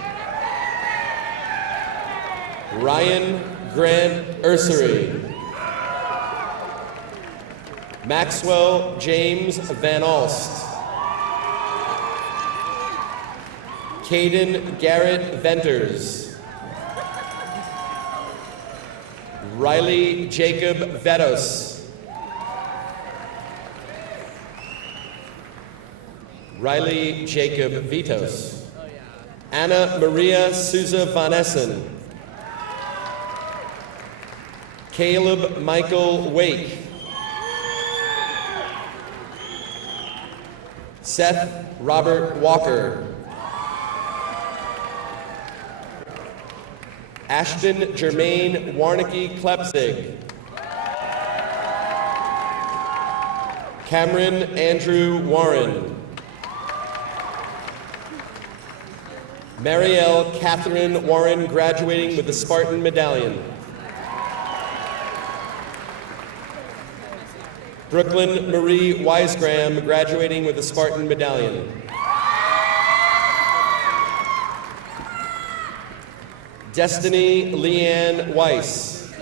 Ryan Grant Ursery. Maxwell James Van Alst. Caden Garrett Venters. Riley Jacob Vetos. Riley Jacob Vitos. Anna Maria Souza Van Essen. Caleb Michael Wake. Seth Robert Walker. Ashton Jermaine Warnicki Klepzig. Cameron Andrew Warren. Marielle Catherine Warren, graduating with the Spartan Medallion. Brooklyn Marie Weisgram, graduating with the Spartan Medallion. Destiny Leanne Weiss.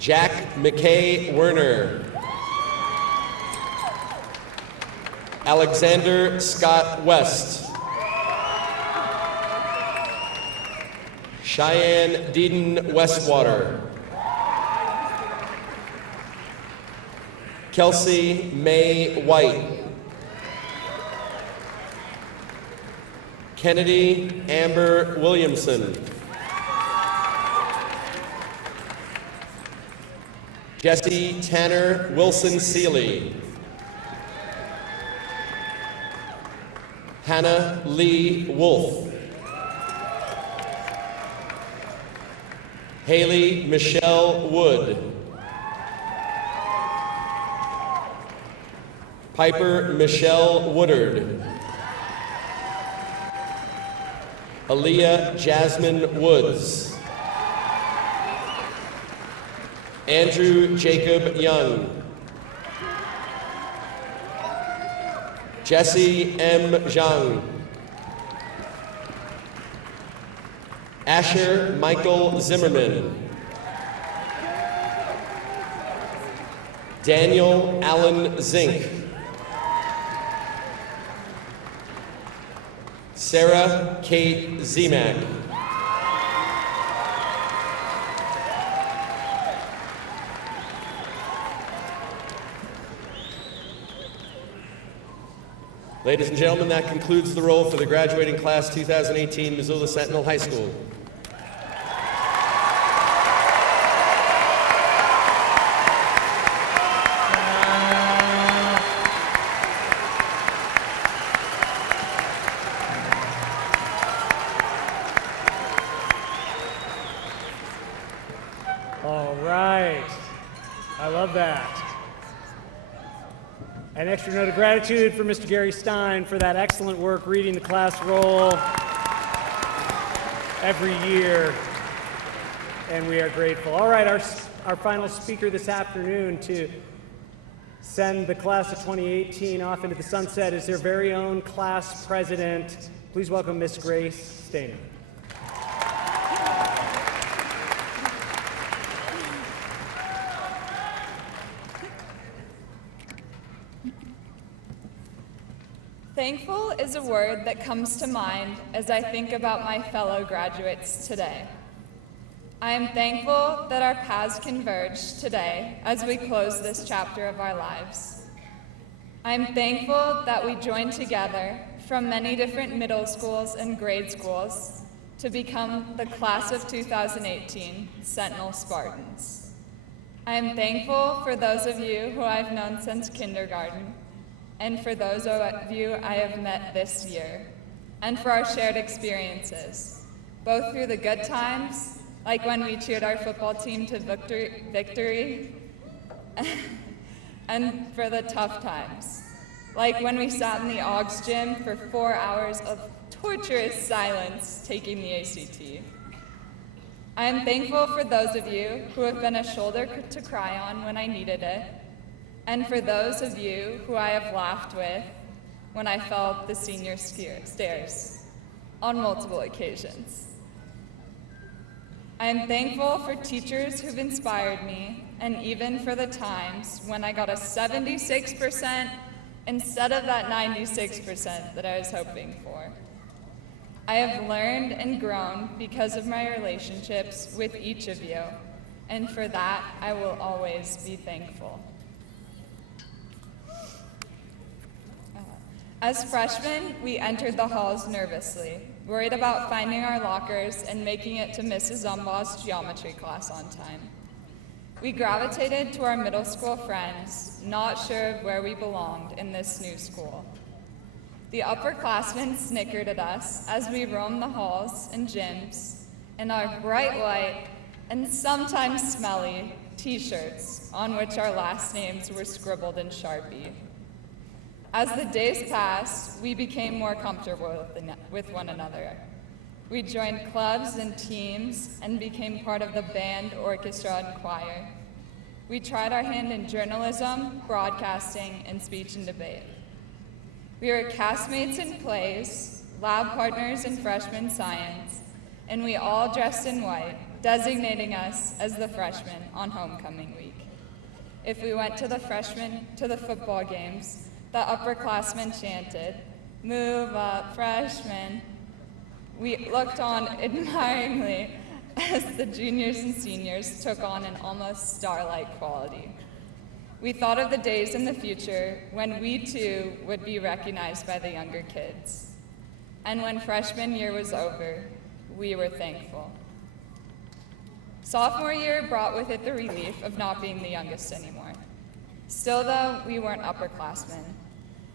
Jack McKay Werner. Alexander Scott West. Cheyenne Deeden Westwater. Kelsey May White. Kennedy Amber Williamson. Jesse Tanner Wilson Seeley. Hannah Lee Wolf. Haley Michelle Wood. Piper Michelle Woodard. Aaliyah Jasmine Woods. Andrew Jacob Young. Jesse M. Zhang. Asher Michael Zimmerman. Daniel Allen Zink. Sarah Kate Zemak. Ladies and gentlemen, that concludes the roll for the graduating class 2018 Missoula Sentinel High School. All right. I love that. An extra note of gratitude for Mr. Gary Stein for that excellent work reading the class roll every year, and we are grateful. All right, our final speaker this afternoon to send the class of 2018 off into the sunset is their very own class president. Please welcome Miss Grace Stainer. Thankful is a word that comes to mind as I think about my fellow graduates today. I am thankful that our paths converged today as we close this chapter of our lives. I am thankful that we joined together from many different middle schools and grade schools to become the class of 2018 Sentinel Spartans. I am thankful for those of you who I've known since kindergarten, and for those of you I have met this year, and for our shared experiences, both through the good times, like when we cheered our football team to victory, and for the tough times, like when we sat in the Augs gym for 4 hours of torturous silence taking the ACT. I am thankful for those of you who have been a shoulder to cry on when I needed it, and for those of you who I have laughed with when I fell up the senior stairs on multiple occasions. I am thankful for teachers who've inspired me, and even for the times when I got a 76% instead of that 96% that I was hoping for. I have learned and grown because of my relationships with each of you, and for that I will always be thankful. As freshmen, we entered the halls nervously, worried about finding our lockers and making it to Mrs. Zumbaugh's geometry class on time. We gravitated to our middle school friends, not sure of where we belonged in this new school. The upperclassmen snickered at us as we roamed the halls and gyms in our bright white and sometimes smelly t-shirts on which our last names were scribbled in Sharpie. As the days passed, we became more comfortable with one another. We joined clubs and teams and became part of the band, orchestra, and choir. We tried our hand in journalism, broadcasting, and speech and debate. We were castmates in plays, lab partners in freshman science, and we all dressed in white, designating us as the freshmen on homecoming week. If we went to the football games, the upperclassmen chanted, "Move up, freshmen." We looked on admiringly as the juniors and seniors took on an almost star-like quality. We thought of the days in the future when we too would be recognized by the younger kids. And when freshman year was over, we were thankful. Sophomore year brought with it the relief of not being the youngest anymore. Still though, we weren't upperclassmen.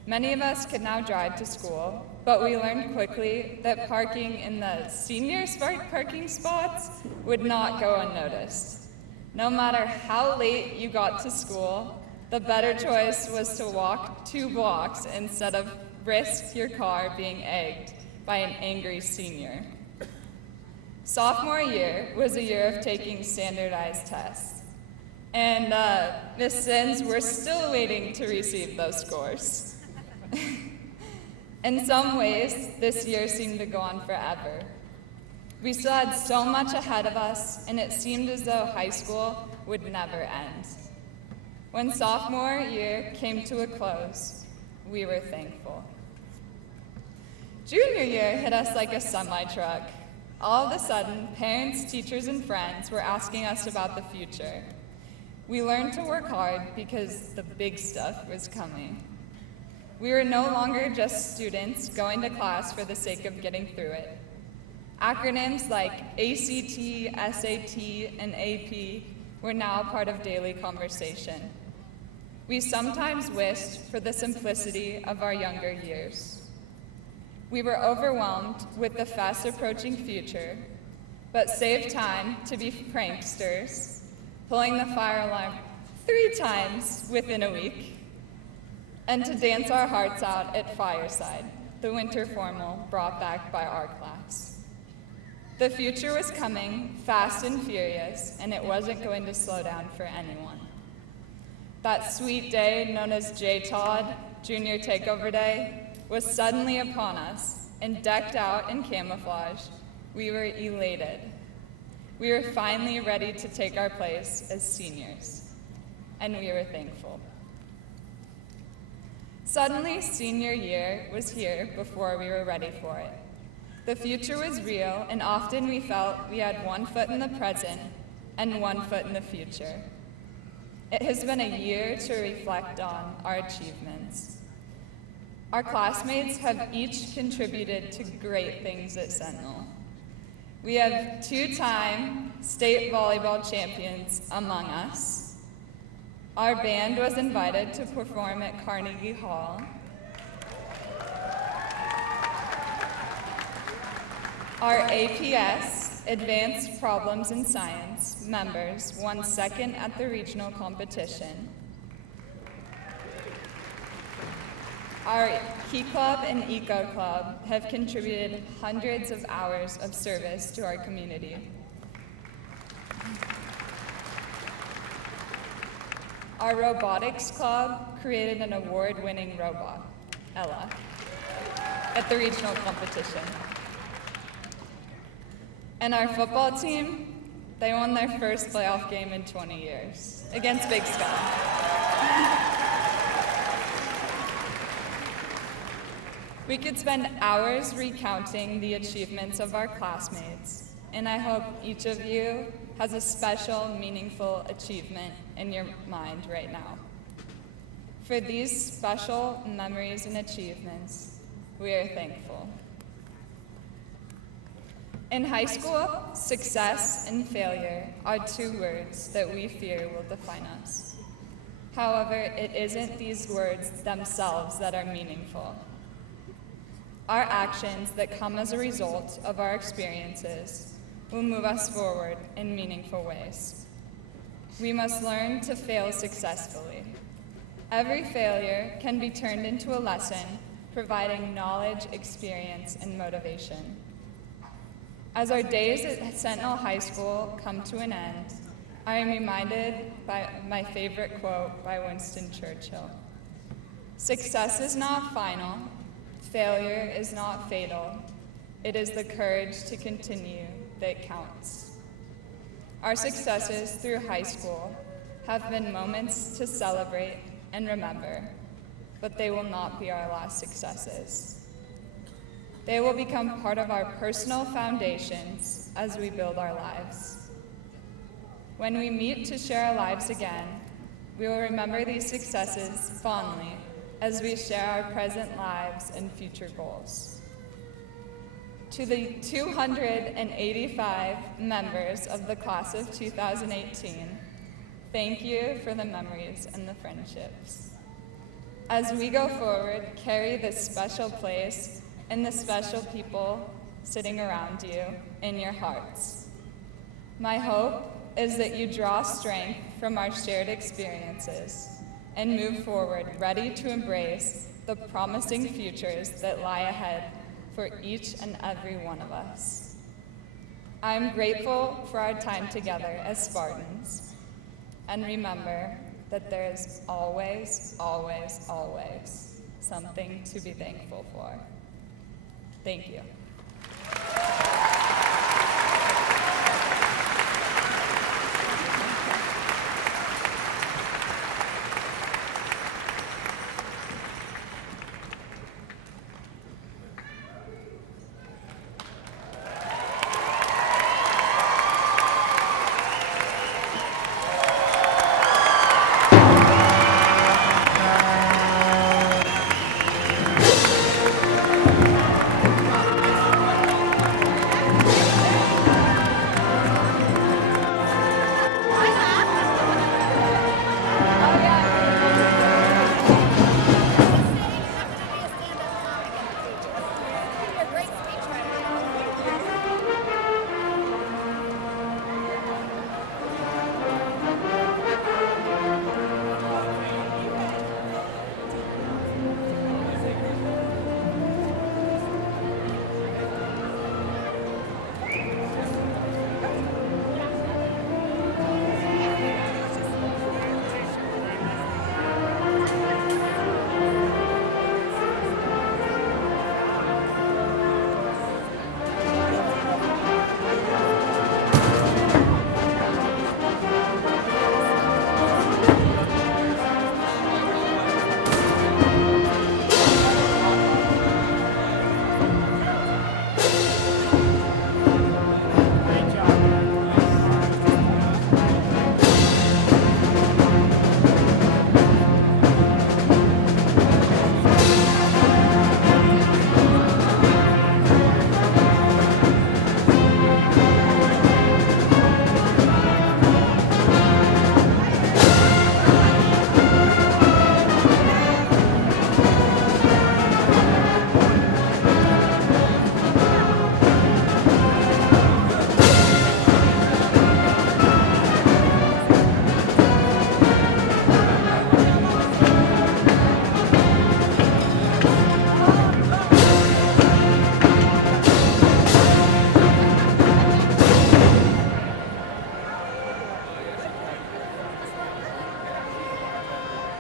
Many of us could now drive to school, but we learned quickly that parking in the senior parking spots would not go unnoticed. No matter how late you got to school, the better choice was to walk 2 blocks instead of risk your car being egged by an angry senior. Sophomore year was a year of taking standardized tests, and Ms. Sins, we're still waiting to receive those scores. In some ways, this year seemed to go on forever. We still had so much ahead of us, and it seemed as though high school would never end. When sophomore year came to a close, we were thankful. Junior year hit us like a semi-truck. All of a sudden, parents, teachers, and friends were asking us about the future. We learned to work hard because the big stuff was coming. We were no longer just students going to class for the sake of getting through it. Acronyms like ACT, SAT, and AP were now part of daily conversation. We sometimes wished for the simplicity of our younger years. We were overwhelmed with the fast approaching future, but saved time to be pranksters, pulling the fire alarm 3 times within a week, and to dance our hearts out at Fireside, the winter formal brought back by our class. The future was coming fast and furious, and it wasn't going to slow down for anyone. That sweet day known as J-Todd, Junior Takeover Day, was suddenly upon us, and decked out in camouflage, we were elated. We were finally ready to take our place as seniors, and we were thankful. Suddenly, senior year was here before we were ready for it. The future was real, and often we felt we had one foot in the present and one foot in the future. It has been a year to reflect on our achievements. Our classmates have each contributed to great things at Sentinel. We have two-time state volleyball champions among us. Our band was invited to perform at Carnegie Hall. Our APS, Advanced Problems in Science, members won second at the regional competition. Our Key Club and Eco Club have contributed hundreds of hours of service to our community. Our Robotics Club created an award-winning robot, Ella, at the regional competition. And our football team, they won their first playoff game in 20 years against Big Sky. We could spend hours recounting the achievements of our classmates, and I hope each of you has a special, meaningful achievement in your mind right now. For these special memories and achievements, we are thankful. In high school, success and failure are two words that we fear will define us. However, it isn't these words themselves that are meaningful. Our actions that come as a result of our experiences will move us forward in meaningful ways. We must learn to fail successfully. Every failure can be turned into a lesson, providing knowledge, experience, and motivation. As our days at Sentinel High School come to an end, I am reminded by my favorite quote by Winston Churchill. Success is not final. Failure is not fatal. It is the courage to continue that counts. Our successes through high school have been moments to celebrate and remember, but they will not be our last successes. They will become part of our personal foundations as we build our lives. When we meet to share our lives again, we will remember these successes fondly as we share our present lives and future goals. To the 285 members of the class of 2018, thank you for the memories and the friendships. As we go forward, carry this special place and the special people sitting around you in your hearts. My hope is that you draw strength from our shared experiences and move forward ready to embrace the promising futures that lie ahead for each and every one of us. I am grateful for our time together as Spartans, and remember that there is always, always, always something to be thankful for. Thank you.